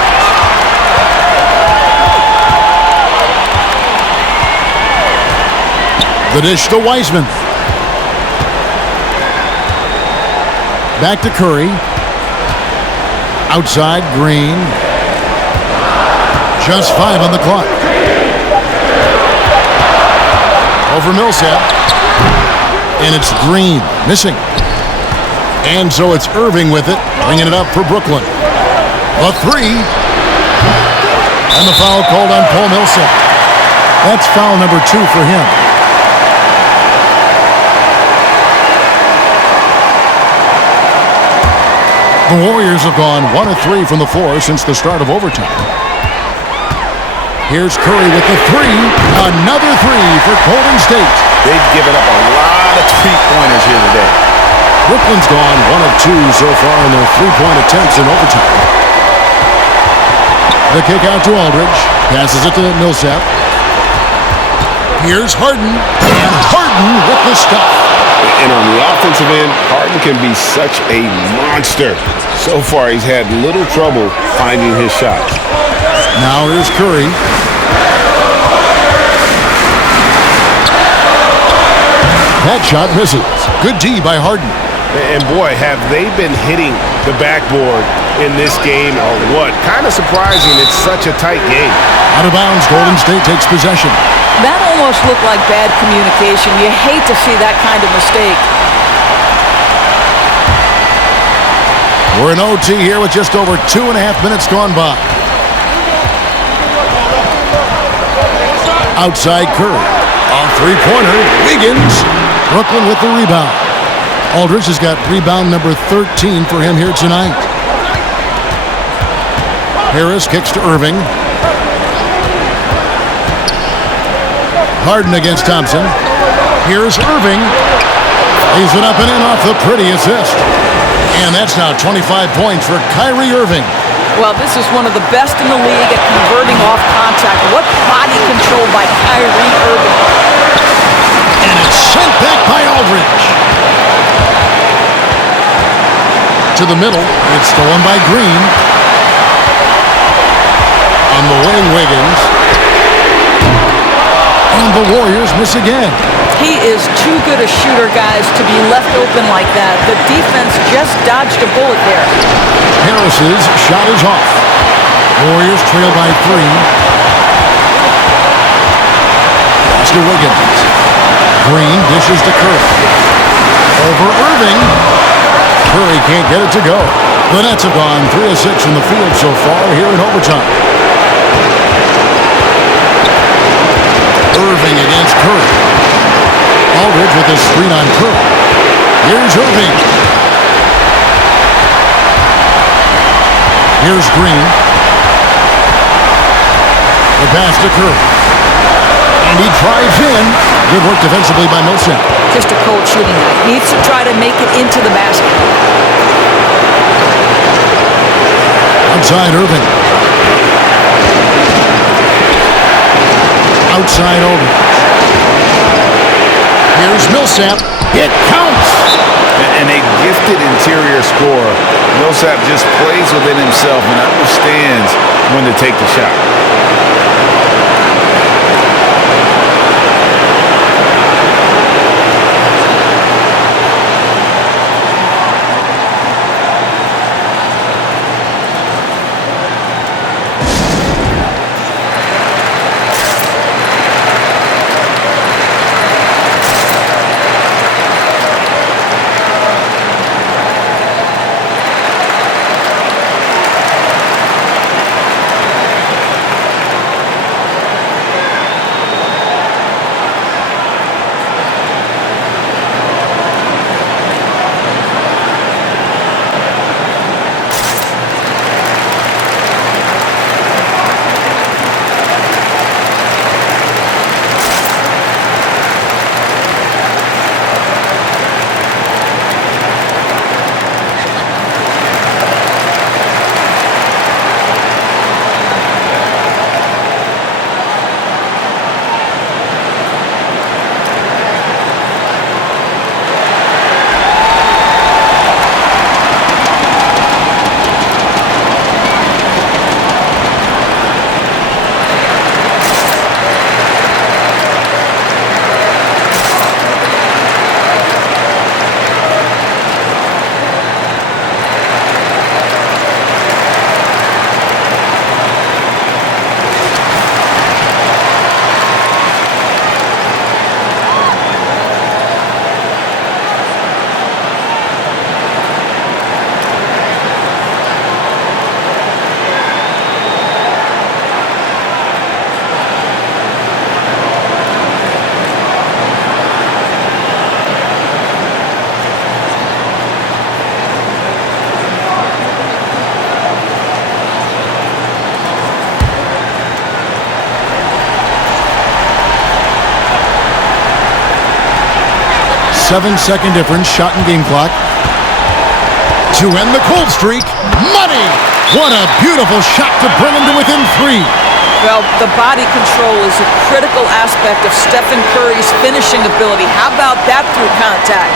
The dish to Wiseman. Back to Curry. Outside Green. Just 5 on the clock. Over Millsap. And it's Green missing. And so it's Irving with it, bringing it up for Brooklyn. A 3. And the foul called on Paul Millsap. That's foul number 2 for him. The Warriors have gone 1 of 3 from the floor since the start of overtime. Here's Curry with the 3. Another 3 for Golden State. They've given up a lot of three-pointers here today. Brooklyn's gone 1 of 2 so far in their 3-point attempts in overtime. The kick out to Aldridge. Passes it to Millsap. Here's Harden. And Harden with the stuff. And on the offensive end, Harden can be such a monster. So far, he's had little trouble finding his shots. Now here's Curry. That shot misses. Good D by Harden. And boy, have they been hitting the backboard in this game or what? Kind of surprising. It's such a tight game. Out of bounds, Golden State takes possession. That almost looked like bad communication. You hate to see that kind of mistake. We're in OT here with just over 2.5 minutes gone by. Outside Curry. Off three-pointer. Wiggins. Brooklyn with the rebound. Aldridge has got rebound number 13 for him here tonight. Harris kicks to Irving. Harden against Thompson. Here's Irving. Lays it up and in off the pretty assist. And that's now 25 points for Kyrie Irving. Well, this is one of the best in the league at converting off contact. What body control by Kyrie Irving. And it's sent back by Aldridge. To the middle. It's stolen by Green. On the wing, Wiggins. And the Warriors miss again. He is too good a shooter, guys, to be left open like that. The defense just dodged a bullet there. Harris's shot is off. Warriors trail by 3. Pass to Wiggins. Green dishes to Curry. Over Irving. Curry can't get it to go. The Nets have gone 3 of 6 from the field so far here in overtime. Irving against Curry. Aldridge with his screen on Curry. Here's Irving. Here's Green. The pass to Curry. And he drives in. Good work defensively by Millsap. Just a cold shooting night. Needs to try to make it into the basket. Outside Irving. Outside Aldridge. Here's Millsap. It counts. And a gifted interior scorer. Millsap just plays within himself and understands when to take the shot. Seven-second difference, shot and game clock. To end the cold streak, money! What a beautiful shot to bring him to within 3. Well, the body control is a critical aspect of Stephen Curry's finishing ability. How about that through contact?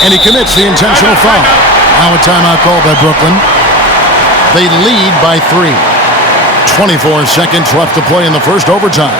And he commits the intentional foul. Now a timeout called by Brooklyn. They lead by 3. 24 seconds left to play in the first overtime.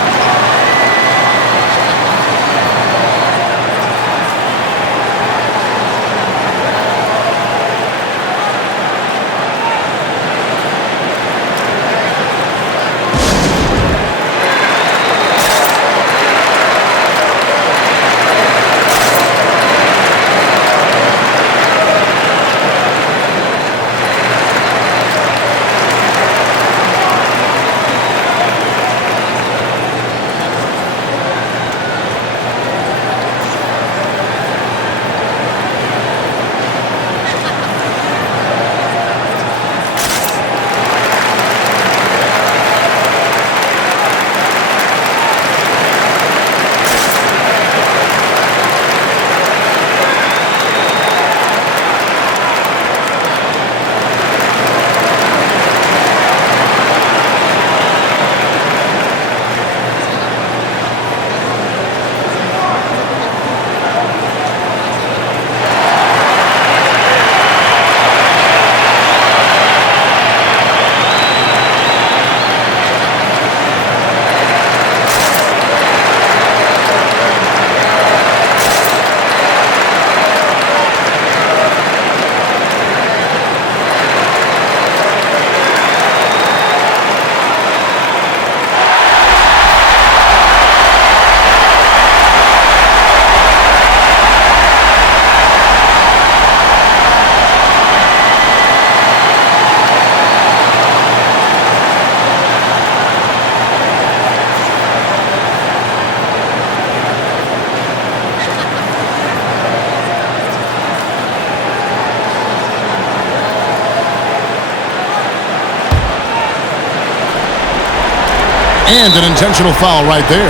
And an intentional foul right there.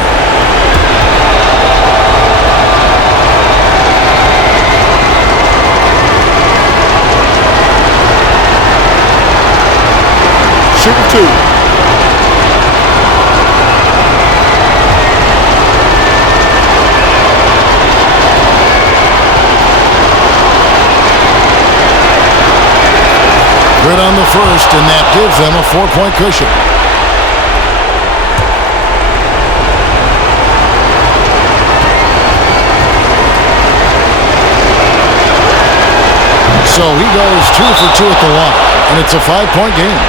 Shooting 2. Good on the first, and that gives them a 4-point cushion. So he goes 2 for 2 at the line, and it's a 5-point game.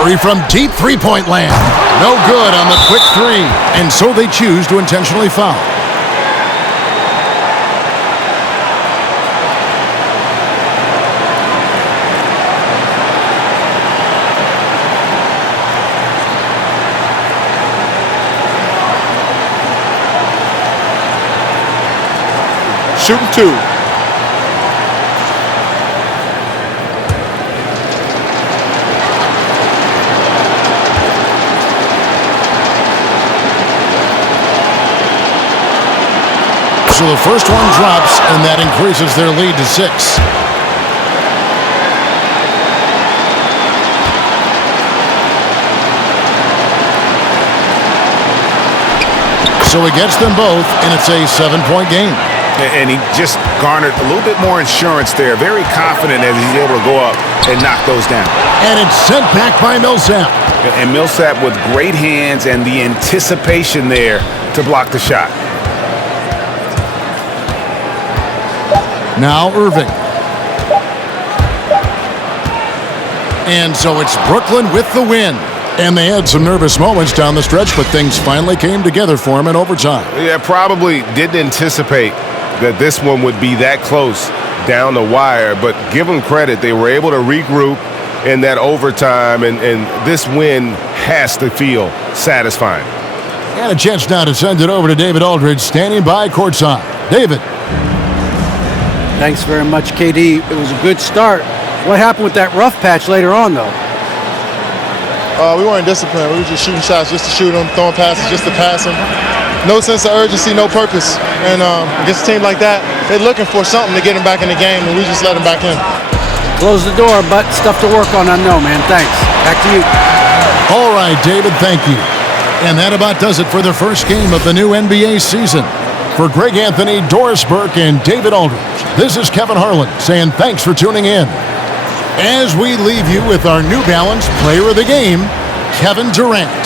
Curry from deep three-point land. No good on the quick three. And so they choose to intentionally foul. Shooting 2. So the first one drops, and that increases their lead to 6. So he gets them both, and it's a 7-point game. And he just garnered a little bit more insurance there. Very confident as he's able to go up and knock those down. And it's sent back by Millsap. And Millsap with great hands and the anticipation there to block the shot. Now Irving. And so it's Brooklyn with the win. And they had some nervous moments down the stretch, but things finally came together for them in overtime. Yeah, probably didn't anticipate that this one would be that close down the wire, but give them credit. They were able to regroup in that overtime, and this win has to feel satisfying. And a chance now to send it over to David Aldridge, standing by courtside. David. Thanks very much, KD. It was a good start. What happened with that rough patch later on, though? We weren't disciplined. We were just shooting shots just to shoot them, throwing passes just to pass them. No sense of urgency, no purpose. And against a team like that, they're looking for something to get them back in the game, and we just let them back in. Close the door, but stuff to work on, I know, man. Thanks. Back to you. All right, David, thank you. And that about does it for the first game of the new NBA season. For Greg Anthony, Doris Burke, and David Aldridge, this is Kevin Harlan saying thanks for tuning in. As we leave you with our New Balance Player of the Game, Kevin Durant.